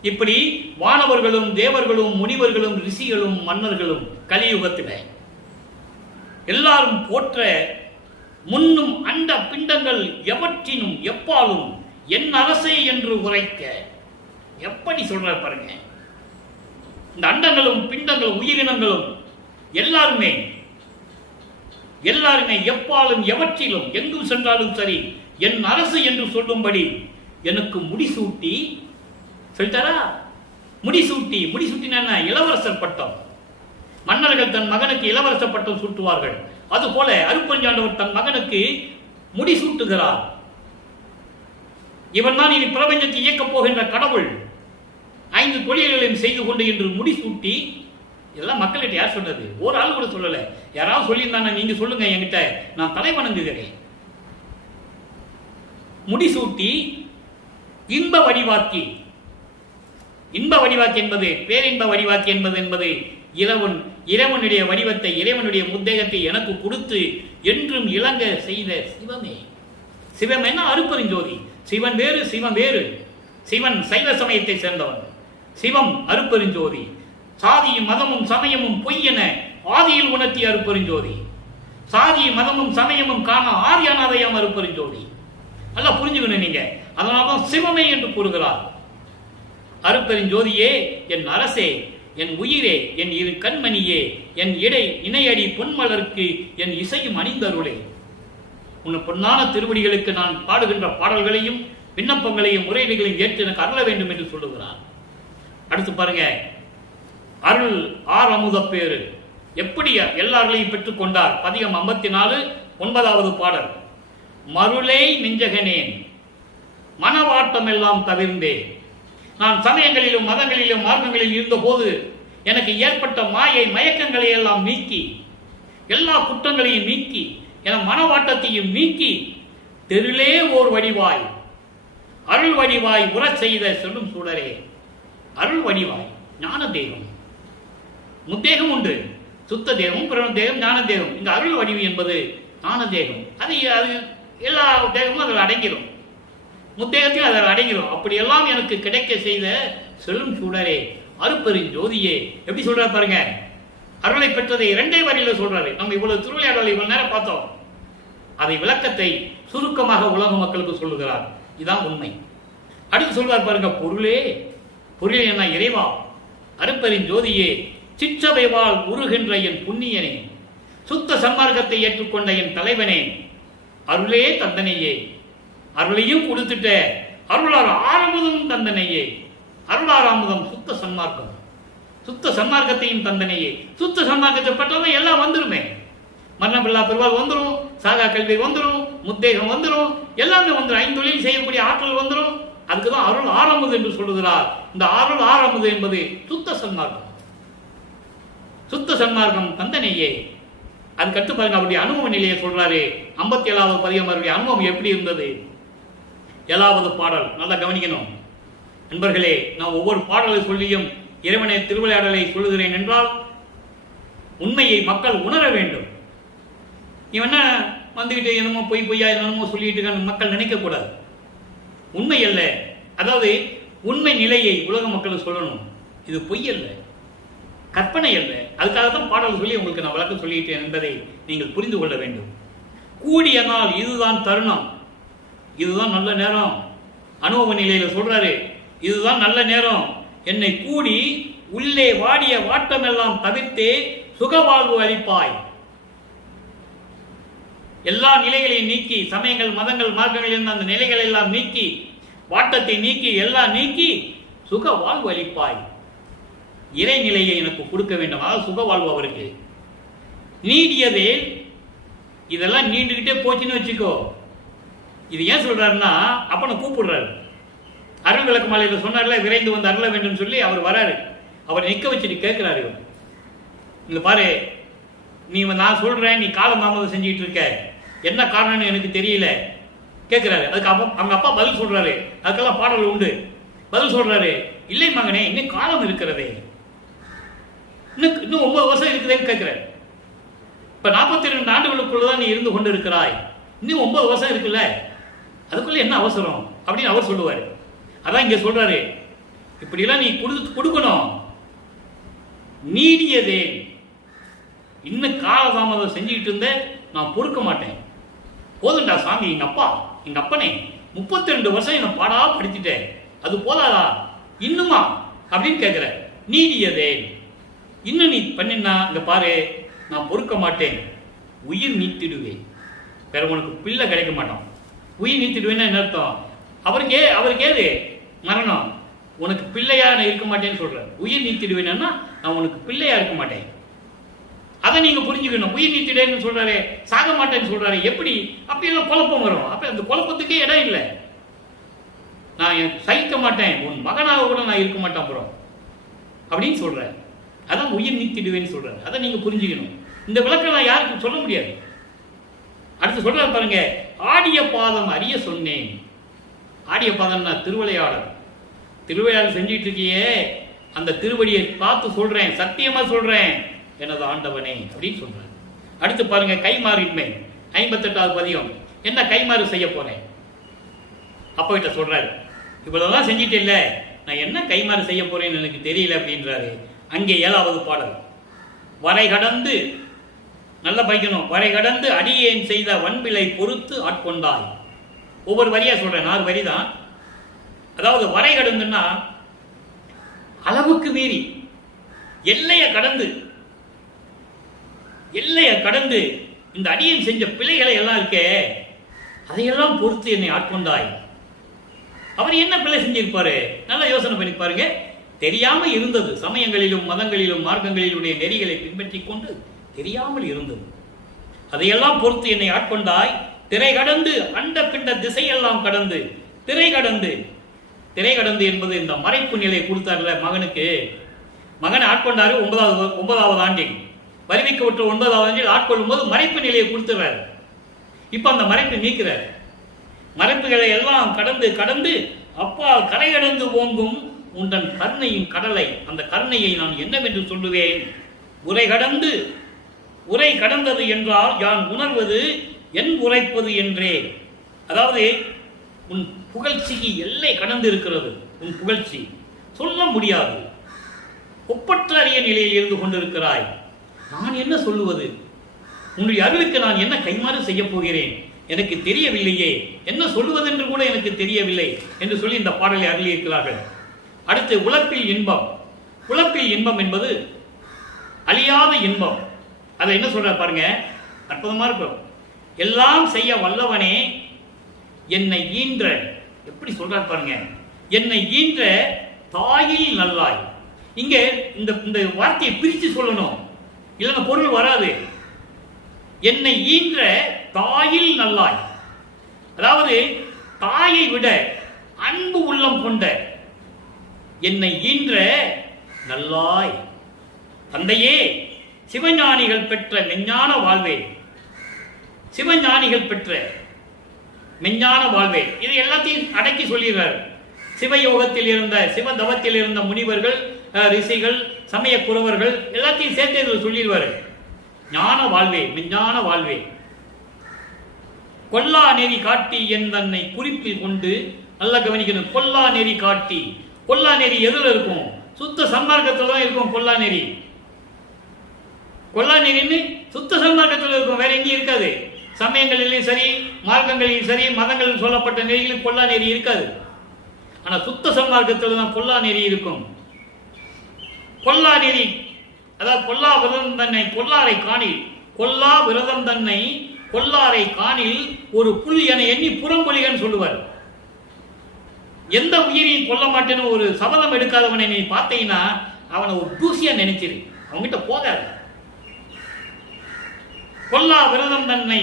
இப்படி வானவர்களும், தேவர்களும், முனிவர்களும், ரிஷிகளும், மன்னர்களும் கலியுகத்தில் எல்லாரும் போற்ற. முன்னும் அண்ட பிண்டங்கள் எவற்றினும் எப்பாலும் என் அரசே என்று உரைக்க. எப்படி சொல்ற பாருங்க. இந்த அண்டங்களும் பிண்டங்களும் உயிரினங்களும் எல்லாருமே எப்பாலும் எவற்றிலும் எங்கும் சென்றாலும் சரி என் அரசு என்று சொல்லும்படி எனக்கு முடிசூட்டி சொல்லிட்டாரா? முடிசூட்டினா இளவரசர் பட்டம். மன்னர்கள் தன் மகனுக்கு இளவரசர் பட்டம் சூட்டுவார்கள். அதுபோல அருட்பெருஞ்சாண்டவர் தன் மகனுக்கு முடிசூட்டுகிறார். இவன் தான் இனி பிரபஞ்சத்தை இயக்கப் போகின்ற கடவுள், 5 தொழில்களையும் செய்து கொண்டு என்று முடிசூட்டி. இதெல்லாம் மக்கள்கிட்ட யார் சொன்னது? ஒரு ஆள் கூட சொல்லல. யாராவது சொல்லியிருந்தாங்க, நீங்க சொல்லுங்க என்கிட்ட, நான் தலை வணங்குகிறேன். முடிசூட்டி இன்ப வடிவாக்கி. இன்ப வடிவாக்கி என்பது, பேரின்ப வடிவாக்கி என்பது இறைவனுடைய வடிவத்தை, இறைவனுடைய முத்தேகத்தை எனக்கு கொடுத்து என்றும் இளங்க செய்த சிவமே. சிவம் என்ன? அருட்பெருஞ்சோதி. சிவன் வேறு, சிவம் வேறு. சிவன் சைவ சமயத்தை சேர்ந்தவன், சிவம் அருட்பெருஞ்சோதி. சாதியும் மதமும் சமயமும் பொய் என ஆதியில் உணர்த்திய அருட்பெருஞ்சோதி. சாதி மதமும் சமயமும் காண ஆதியானாதையாம் அருட்பெருஞ்சோதி. நல்லா புரிஞ்சுக்கணும் நீங்க. அதனால்தான் சிவமே என்று கூறுகிறார். அருட்பெருஞ்சோதியே, என் அரசே, என் உயிரே, என் இரு கண்மணியே, என் இணையடி பொன்மலருக்கு என் இசையும் அணிந்தருளே. உன் பொன்னான திருவடிகளுக்கு நான் பாடுகின்ற பாடல்களையும் விண்ணப்பங்களையும் முறைகளையும் ஏற்று எனக்கு அருள வேண்டும் என்று சொல்லுகிறார். அடுத்து பாருங்க, அருள் ஆர் அமுத பேரு எப்படி எல்லார்களையும் பெற்றுக் கொண்டார். பதிகம் 54 9வது பாடல். மருளை நெஞ்சகனேன் மனவாட்டம் எல்லாம் தவிர்ந்தேன். நான் சமயங்களிலும் மதங்களிலும் மார்க்கங்களில் இருந்த போது எனக்கு ஏற்பட்ட மாயை மயக்கங்களை எல்லாம் நீக்கி, எல்லா குற்றங்களையும் நீக்கி, என மனவாட்டத்தையும் நீக்கி, தெருளே ஓர் வடிவாய், அருள் வடிவாய் உறச் செய்த சொல்லும் சூழலே. அருள் வடிவாய், ஞான தேகம், முத்தேகம் உண்டு, சுத்த தேகம், பிரண தேகம், ஞான தேகம். இந்த அருள் வடிவு என்பது ஞான தேகம். அது எல்லா தேகமும் அதில் அடங்கிடும், முத்தேகத்தில் அதில் அடங்கிடும். அப்படியெல்லாம் எனக்கு கிடைக்க செய்த செல்லும் சூடரே, அருட்பெருஞ்சோதியே. எப்படி சொல்றாரு பாருங்க. அருளை பெற்றதை 2 வரியில சொல்றாரு. நம்ம இவ்வளவு திருவிளையாடலை இவ்வளவு நேரம் பார்த்தோம். அதை விளக்கத்தை சுருக்கமாக உலக மக்களுக்கு சொல்லுகிறார். இதுதான் உண்மை. அடுத்து சொல்வார் பாருங்க, பொருளே, பொருளே என்ன? இறைவா, அருட்பெருஞ்சோதியே, சிற்றவைவால் உருகின்ற என் புண்ணியனே, சுத்த சன்மார்க்கத்தை ஏற்றுக்கொண்ட என் தலைவனே, அருளே தந்தனையே, அருளையும் கொடுத்துட்ட அருளார் ஆரம்பதும் தந்தனையே. அருளார் ஆமுதம் சுத்த சன்மார்க்கம், சுத்த சன்மார்க்கத்தையும் தந்தனையே. சுத்த சன்மார்க்கத்தை பற்றவங்க எல்லாம் வந்துருமே. மரணமில்லா பெருவாள் வந்துடும், சாகா கல்வி வந்துடும், முத்தேகம் வந்துடும், எல்லாமே வந்துடும். 5 தொழில் செய்யக்கூடிய ஆற்றல் வந்துடும். அதுக்குதான் அருள் ஆரம்பது என்று சொல்லுகிறார். இந்த அருள் ஆரம்பது என்பது சுத்த சன்மார்க்கம், சுத்த சன்மார்க்கம் தந்தனையே. அதுக்கடுத்து பாருங்க, அவருடைய அனுபவ நிலையை சொல்றாரு. 57வது பதிகம் அவருடைய அனுபவம் எப்படி இருந்தது. 7வது பாடல் நல்லா கவனிக்கணும் நண்பர்களே. நான் ஒவ்வொரு பாடலை சொல்லியும் இறைவனை திருவிளையாடலை சொல்லுகிறேன் என்றால் உண்மையை மக்கள் உணர வேண்டும். இவன் என்ன வந்துகிட்டு என்னமோ பொய்யா என்னமோ சொல்லிட்டு மக்கள் நினைக்க கூடாது. உண்மை அல்ல, அதாவது உண்மை நிலையை உலக மக்களுக்கு சொல்லணும். இது பொய் அல்ல, கற்பனை அல்ல. அதுக்காக தான் பாடல் சொல்லி உங்களுக்கு நான் விளக்கம் சொல்லிட்டேன் என்பதை நீங்கள் புரிந்து கொள்ள வேண்டும். கூடிய நாள் இதுதான் தருணம், இதுதான் நல்ல நேரம். அனுபவ நிலையில சொல்றாரு, இதுதான் நல்ல நேரம். என்னை கூடி உள்ளே வாடிய வாட்டமெல்லாம் தவிர்த்தே சுகவாழ்வு அளிப்பாய். எல்லா நிலைகளையும் நீக்கி, சமயங்கள் மதங்கள் மார்க்கங்கள் இருந்த அந்த நிலைகளை எல்லாம் நீக்கி, வாட்டத்தை நீக்கி, எல்லாம் நீக்கி சுக வாழ்வு அளிப்பாய். இறைநிலையை எனக்கு கொடுக்க வேண்டும். அதாவது சுக வாழ்வு அவருக்கு நீடியதே. இதெல்லாம் நீண்டுகிட்டே போச்சுன்னு வச்சுக்கோ. இது ஏன் சொல்றாருன்னா, அப்பனை கூப்பிடுறாரு. அருள் விளக்கு மாலையில் சொன்னார்ல, விரைந்து வந்து அருள வேண்டும் சொல்லி அவர் வராரு. அவர் நிற்க வச்சுட்டு கேட்கிறாரு, இங்க பாரு, நீ நான் சொல்றேன், நீ காலம் தாமதம் செஞ்சுட்டு இருக்க, என்ன காரணம்னு எனக்கு தெரியல கேட்கிறாரு. அதுக்கு அவங்க அப்பா பதில் சொல்றாரு. அதுக்கெல்லாம் பாடல் உண்டு. பதில் சொல்றாரு, இல்லை மகனே, இன்னும் காலம் இருக்கிறதே, இன்னும் 9 வருஷம் இருக்குதுன்னு கேட்கிறாரு. இப்ப 42 ஆண்டுகளுக்குள்ளதான் நீ இருந்து கொண்டு இருக்கிறாய், இன்னும் 9 வருஷம் இருக்குல்ல, அதுக்குள்ள என்ன அவசரம் அப்படின்னு அவர் சொல்லுவாரு. அதான் இங்க சொல்றாரு, இப்படியெல்லாம் நீ கொடுக்கணும். நீடியதே, இன்னும் காலதாமதம் செஞ்சுக்கிட்டு இருந்த நான் பொறுக்க மாட்டேன். போதுண்டா சாமி, எங்க அப்பனே 32 வருஷம் என்ன பாடா படிச்சுட்டேன், அது போதாதா இன்னுமா அப்படின்னு கேட்கிற. நீடியதே, இன்னும் நீ பண்ணினா இங்க பாரு, நான் பொறுக்க மாட்டேன், உயிர் நீத்திடுவேன். வேற உனக்கு பிள்ளை கிடைக்க மாட்டான். உயிர் நீத்திடுவேன்னா என்ன அர்த்தம்? அவருக்கு ஏது மரணம்? உனக்கு பிள்ளையா நான் இருக்க மாட்டேன்னு சொல்ற. உயிர் நீத்திடுவேன்னா நான் உனக்கு பிள்ளையா இருக்க மாட்டேன். அதை நீங்க புரிஞ்சுக்கணும். உயிர் நீத்திடேன்னு சொல்றாரு, சாக மாட்டேன்னு சொல்றாரு. எப்படி? அப்படியெல்லாம் குழப்பம் வரும். அப்ப அந்த குழப்பத்துக்கே இடம் இல்லை. நான் சகிக்க மாட்டேன், உன் மகனாக கூட நான் இருக்க மாட்டேன் அப்புறம் அப்படின்னு சொல்றேன். அதான் உயிர் நீத்திடுவேன்னு சொல்றாரு. அதை நீங்க புரிஞ்சுக்கணும். இந்த விளக்கம் நான் யாருக்கும் சொல்ல முடியாது. அடுத்து சொல்றாரு பாருங்க, ஆடிய பாதம் அறிய சொன்னேன். ஆடிய பாதம்னா திருவிளையாடல். திருவிளையாடல் செஞ்சிட்டு இருக்கியே, அந்த திருவடியை பார்த்து சொல்றேன், சத்தியமா சொல்றேன் எனது ஆண்டவனே அப்படின்னு சொல்றாரு. அடுத்து பாருங்க, கைமாறின்மை 58வது பதிகம். என்ன கைமாறு செய்ய போறேன்? அப்பா கிட்ட சொல்றாரு, இவ்வளவுதான் செஞ்சிட்டு இல்ல, நான் என்ன கைமாறு செய்ய போறேன்னு எனக்கு தெரியல அப்படின்றாரு. அங்கே 7வது பாடல், வரை கடந்து, நல்ல படிக்கணும், வரை கடந்து அடியேன் செய்த வன்பிலை பொறுத்து ஆட்கொண்டாய். ஒவ்வொரு வரியா சொல்றேன், 4 வரி தான். அதாவது வரை கடந்துன்னா அளவுக்கு மீறி எல்லையை கடந்து இந்த அடியேன் செஞ்ச பிழைகளை எல்லாம் இருக்கே, அதையெல்லாம் பொறுத்து என்னை ஆட்கொண்டாய். அவர் என்ன பிழை செஞ்சிருப்பாரு? நல்லா யோசனை பண்ணி பாருங்க. தெரியாம இருந்தது, சமயங்களிலும் மதங்களிலும் மார்க்கங்களிலுடைய நெறிகளை பின்பற்றி கொண்டு தெரியாமல் இருந்தது. அதையெல்லாம் பொறுத்து என்னை ஆட்கொண்டாய். திரை கடந்து அண்ட பிண்ட திசையெல்லாம் கடந்து, திரை கடந்து என்பது இந்த மறைப்பு நிலை கொடுத்தார்ல மகனுக்கு. மகனை ஆட்கொண்டாரு 9வது ஆண்டில், வருவிக்க விட்டு 9வது ஆண்டில் ஆட்கொள்ளும் போது மறைப்பு நிலையை கொடுத்துறாரு. இப்ப அந்த மறைப்பு நீக்கிறார். மறைப்புகளை எல்லாம் கடந்து அப்பா கரை கடந்து ஓங்கும் உண்டன் கருணையின் கடலை, அந்த கருணையை நான் என்னவென்று சொல்லுவேன்? உரை கடந்தது என்றால் யான் உணர்வது என் உரைப்பது என்றே. அதாவது உன் புகழ்ச்சிக்கு எல்லை கடந்து இருக்கிறது. உன் புகழ்ச்சி சொல்ல முடியாது, ஒப்பற்ற அரிய நிலையில் இருந்து கொண்டிருக்கிறாய். நான் என்ன சொல்லுவது? உன்னுடைய அருளுக்கு நான் என்ன கைமாறு செய்ய போகிறேன்? எனக்கு தெரியவில்லையே, என்ன சொல்லுவதென்று கூட எனக்கு தெரியவில்லை என்று சொல்லி இந்த பாடலை அருளியிருக்கிறார்கள். அடுத்து உலப்பில் இன்பம். உலப்பில் இன்பம் என்பது அழியாத இன்பம். அதை என்ன சொல்ற பாருங்க, அற்புதமா இருக்கும். எல்லாம் செய்ய வல்லவனே என்னை ஈன்ற, எப்படி சொல்றார் பாருங்க, என்னை ஈன்ற தாயில் நல்லாய். இங்க இந்த வார்த்தையை பிரித்து சொல்லணும், இல்லைன்னா பொருள் வராது. என்னை ஈன்ற தாயில் நல்லாய், அதாவது தாயை விட அன்பு உள்ளம் கொண்ட என்னை ஈன்ற நல்லாய். தந்தையே, சிவஞானிகள் பெற்ற மெஞ்ஞான வாழ்வே, சிவஞானிகள் பெற்ற மெஞ்ஞான வாழ்வே. இது எல்லாத்தையும் அடக்கி சொல்லிடுறார். சிவயோகத்தில் இருந்த, சிவதவத்தில் இருந்த முனிவர்கள், ரிஷிகள், சமய குறவர்கள் எல்லாத்தையும் சேர்த்து இதில் சொல்லிடுவார். ஞான வாழ்வே, மெஞ்ஞான வாழ்வே. கொல்லா நெறி காட்டி என் தன்னை குறிப்பில் கொண்டு, நல்லா கவனிக்கணும். கொல்லா நெறி காட்டி, கொல்லா நெறி எதில் இருக்கும்? சுத்த சன்மார்க்கத்தில் தான் இருக்கும் கொல்லா நெறி. கொல்லா நெறின்னு சுத்த சன்மார்க்கத்தில் இருக்கும், வேற எங்கேயும் இருக்காது. சமயங்களிலும் சரி, மார்க்கங்களிலும் சரி, மதங்களில் சொல்லப்பட்ட நெறிகளில் கொல்லா நெறி இருக்காது. ஆனால் சுத்த சன்மார்க்கத்தில் தான் கொல்லா நெறி இருக்கும். கொல்லா நெறி, அதாவது கொல்லா விரதம் தன்னை கொல்லாரை காணில், கொல்லா விரதம் தன்னை கொல்லாரை காணில் ஒரு புல் என எண்ணி புறம்பொழிகன்னு சொல்லுவார். எந்த உயிரையும் கொல்ல மாட்டேன்னு ஒரு சபதம் எடுக்காதவனை நீ பார்த்தீங்கன்னா அவனை ஒரு தூசியா நினைச்சிரு, அவங்ககிட்ட போகாது. கொல்லா விரதம் தன்னை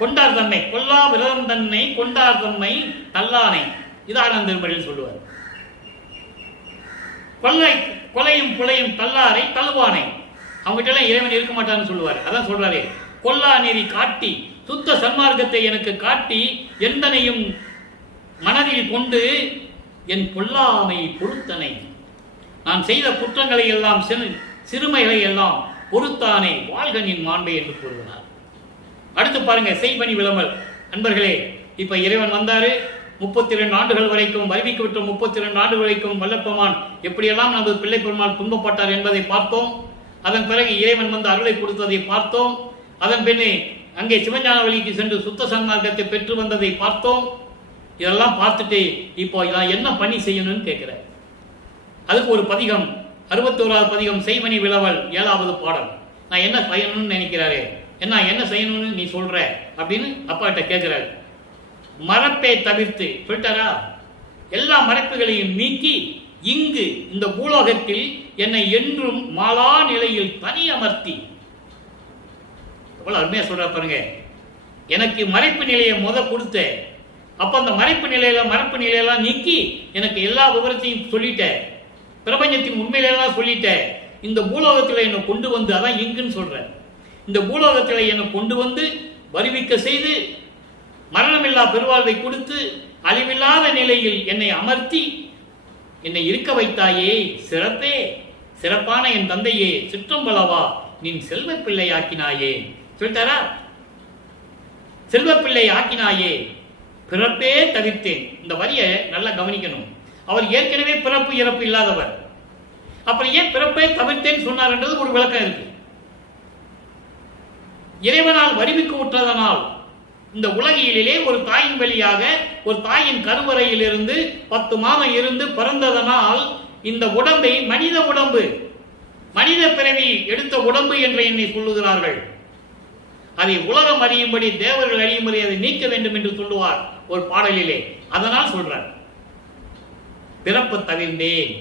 கொண்டார் தன்னை, கொல்லா விரதம் தன்னை கொண்டார் தம்மை தல்லானை, இதான திருமறையில் சொல்லுவார். கொலையும் புலையும் தல்லாரை தல்வானை, அவங்ககிட்ட எல்லாம் இறைவன் இருக்க மாட்டான்னு சொல்லுவார். அதான் சொல்றாரு, கொல்லா நெறி காட்டி சுத்த சன்மார்க்கத்தை எனக்கு காட்டி எந்தனையும் மனதில் கொண்டு என் கொல்லாமை பொறுத்தனை, நான் செய்த குற்றங்களை எல்லாம் சிறுமைகளை எல்லாம் பொறுத்தானே வாழ்கனின் மாண்பை என்று கூறுகிறார். அடுத்து பாருங்க, செய்பணி விளம்பல். நண்பர்களே, இப்ப இறைவன் வந்தாரு, 32 ஆண்டுகள் வரைக்கும் அறிவிக்கு விட்ட 32 ஆண்டுகள் வரைக்கும் வல்லப்பெருமான் எப்படியெல்லாம் நமது பிள்ளை பெருமாள் துன்பப்பட்டார் என்பதை பார்த்தோம். அதன் பிறகு இறைவன் வந்து அருளை கொடுத்ததை பார்த்தோம். அதன் பின்னே அங்கே சிவஞான வழிக்கு சென்று சுத்த சன்மார்க்கத்தை பெற்று வந்ததை பார்த்தோம். இதெல்லாம் பார்த்துட்டு இப்போ நான் என்ன பண்ணி செய்யணும்னு கேட்கிறேன். அதுக்கு ஒரு பதிகம், 61வது பதிகம், செய்வனி விளவல், 7வது பாடல். நான் என்ன செய்யணும்னு நினைக்கிறாரு, என்ன செய்யணும்னு நீ சொல்ற அப்படின்னு அப்பாட்ட கேட்கிறாரு. மறப்பை தவிர்த்து சொல்லிட்டாரா, எல்லா மறைப்புகளையும் நீக்கி இங்கு இந்த பூலோகத்தில் என்னை என்றும் மாலா நிலையில் தனி அமர்த்தி, எவ்வளவு அருமையா சொல்ற பாருங்க. எனக்கு மறைப்பு நிலையை கொடுத்த, அப்ப அந்த மறைப்பு நிலையெல்லாம் நீக்கி எனக்கு எல்லா விவரத்தையும் சொல்லிட்ட, பிரபஞ்சத்தின் உண்மையிலாம் சொல்லிட்ட, இந்த பூலோகத்தில் என்னை கொண்டு வந்து, அதான் இங்குன்னு சொல்றேன், இந்த பூலோகத்தில் என்னை கொண்டு வந்து வருவிக்க செய்து மரணமில்லா பெருவாழ்வை கொடுத்து அழிவில்லாத நிலையில் என்னை அமர்த்தி என்னை இருக்க வைத்தாயே சிறப்பே, சிறப்பான என் தந்தையே, சிற்றம்பலவா நின் செல்வ பிள்ளை ஆக்கினாயே சொல்லிட்டாரா. செல்வ பிள்ளை ஆக்கினாயே, பிறப்பே தவிர்த்தேன். இந்த வரியை நல்லா கவனிக்கணும். அவர் ஏற்கனவே பிறப்பு இறப்பு இல்லாதவர், அப்புறம் ஏன் பிறப்பே தவிர்த்தேன் சொன்னார் என்றது ஒரு விளக்கம் இருக்கு. இறைவனால் வரிமிக்கு உற்றதனால் இந்த உலகிலே ஒரு தாயின் வழியாக, ஒரு தாயின் கருவறையில் இருந்து 10 மாதம் இருந்து பிறந்ததனால் இந்த உடம்பை மனித உடம்பு, மனித பிறவி எடுத்த உடம்பு என்று என்னை சொல்லுகிறார்கள். அதை உலகம் அறியும்படி தேவர்கள் அறியும்படி அதை நீக்க வேண்டும் என்று சொல்லுவார் ஒரு பாடலிலே. அதனால் சொல்றார், பிறப்பு தவிர்ந்தேன்,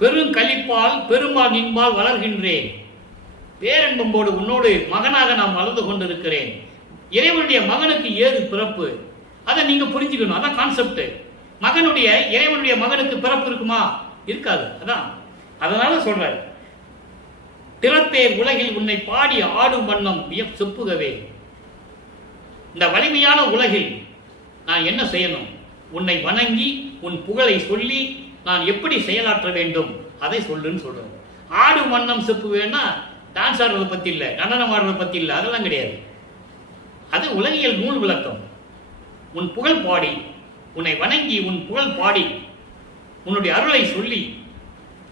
பெருங்கலிப்பால் பெருமாள் நின்பால் வளர்கின்றேன், பேரன்பம்போடு உன்னோடு மகனாக நான் வளர்ந்து கொண்டிருக்கிறேன். இறைவனுடைய மகனுக்கு ஏது பிறப்பு, அதை நீங்க புரிஞ்சுக்கணும். அதான் கான்செப்ட். இறைவனுடைய மகனுக்கு பிறப்பு இருக்குமா? இருக்காது. அதான் அதனால சொல்றாரு, பிறப்பேர் உலகில் உன்னை பாடி ஆடும் வண்ணம் செப்புகவே. இந்த வலிமையான உலகில் நான் என்ன செய்யணும்? உன்னை வணங்கி உன் புகழை சொல்லி நான் எப்படி செயலாற்ற வேண்டும் அதை சொல்லுன்னு சொல்றேன். ஆடும் வண்ணம் செப்புவேன்னா டான்ஸ் ஆடுறதை பத்தி இல்லை, நடனம் ஆடுறதை பத்தி இல்லை, அதெல்லாம் கிடையாது. அது உலகியல் நூல் விளக்கம். உன் புகழ் பாடி, உன்னை வணங்கி உன் புகழ் பாடி உன்னுடைய அருளை சொல்லி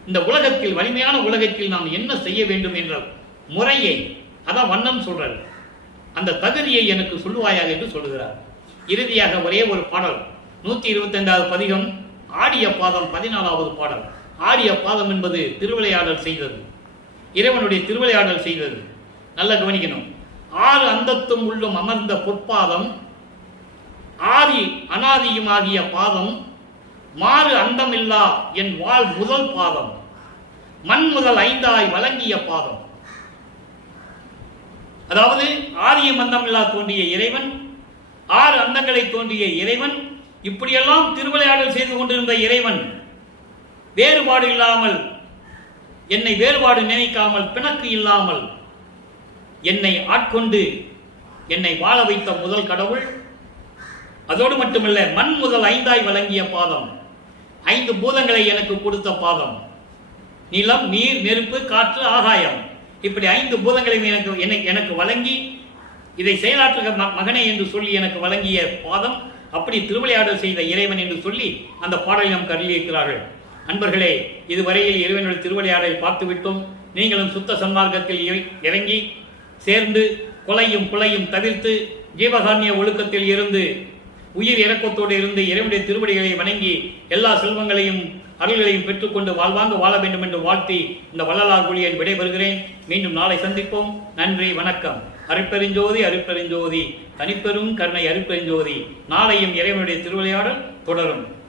இந்த உலகத்தில், வலிமையான உலகத்தில் நாம் என்ன செய்ய வேண்டும் என்ற முறையை, அதான் வண்ணம் சொல்றாரு, அந்த தகுதியை எனக்கு சொல்லுவாயாக என்று சொல்லுகிறார். இறுதியாக ஒரே ஒரு பாடல், 125வது பதிகம், ஆடிய பாதம், 14வது பாடல். ஆடிய பாதம் என்பது திருவிளையாடல் செய்தது, இறைவனுடைய திருவிளையாடல் செய்தது. நல்லா கவனிக்கணும். 6 அந்தத்தும் உள்ளும் அமர்ந்த பொற்பாதம், ஆதி அனாதியுமாகிய பாதம், மாறு அந்தமில்லா என் வாழ் முதல் பாதம், மண் முதல் 5ஆய் வழங்கிய பாதம். அதாவது ஆதியும் அந்தமில்லா தோன்றிய இறைவன், 6 அந்தங்களை தோன்றிய இறைவன், இப்படியெல்லாம் திருவிளையாடல் செய்து கொண்டிருந்த இறைவன், வேறுபாடு இல்லாமல், என்னை வேறுபாடு நினைக்காமல், பிணக்கு இல்லாமல் என்னை ஆட்கொண்டு என்னை வாழ வைத்த முதல் கடவுள். அதோடு மட்டுமல்ல, மண் முதல் 5ஆய் வழங்கிய பாதம், 5 பூதங்களை எனக்கு கொடுத்த பாதம், நிலம், நீர், நெருப்பு, காற்று, ஆகாயம், இப்படி 5 பூதங்களை எனக்கு வழங்கி இதை செயலாற்றுக மகனே என்று சொல்லி எனக்கு வழங்கிய பாதம். அப்படி திருவிளையாடல் செய்த இறைவன் என்று சொல்லி அந்த பாடலை நமக்கு அருளியிருக்கிறார்கள். அன்பர்களே, இதுவரையில் இறைவனுடைய திருவிளையாடலை பார்த்துவிட்டோம். நீங்களும் சுத்த சன்மார்க்கத்தில் இறங்கி சேர்ந்து கொலையும் குலையும் தவிர்த்து ஜீவகாரண்ய ஒழுக்கத்தில் இருந்து உயிர் இறக்கத்தோடு இருந்து இறைவனுடைய திருவடிகளை வணங்கி எல்லா செல்வங்களையும் அருள்களையும் பெற்றுக்கொண்டு வாழ்வாங்க வாழ வேண்டும் என்று வாழ்த்தி இந்த வள்ளலார் குழியன் விடைபெறுகிறேன். மீண்டும் நாளை சந்திப்போம். நன்றி, வணக்கம். அருட்பெருஞ்சோதி அருட்பெருஞ்சோதி, தனிப்பெரும் கருணை அருட்பெருஞ்சோதி. நாளையும் இறைவனுடைய திருவிளையாடல் தொடரும்.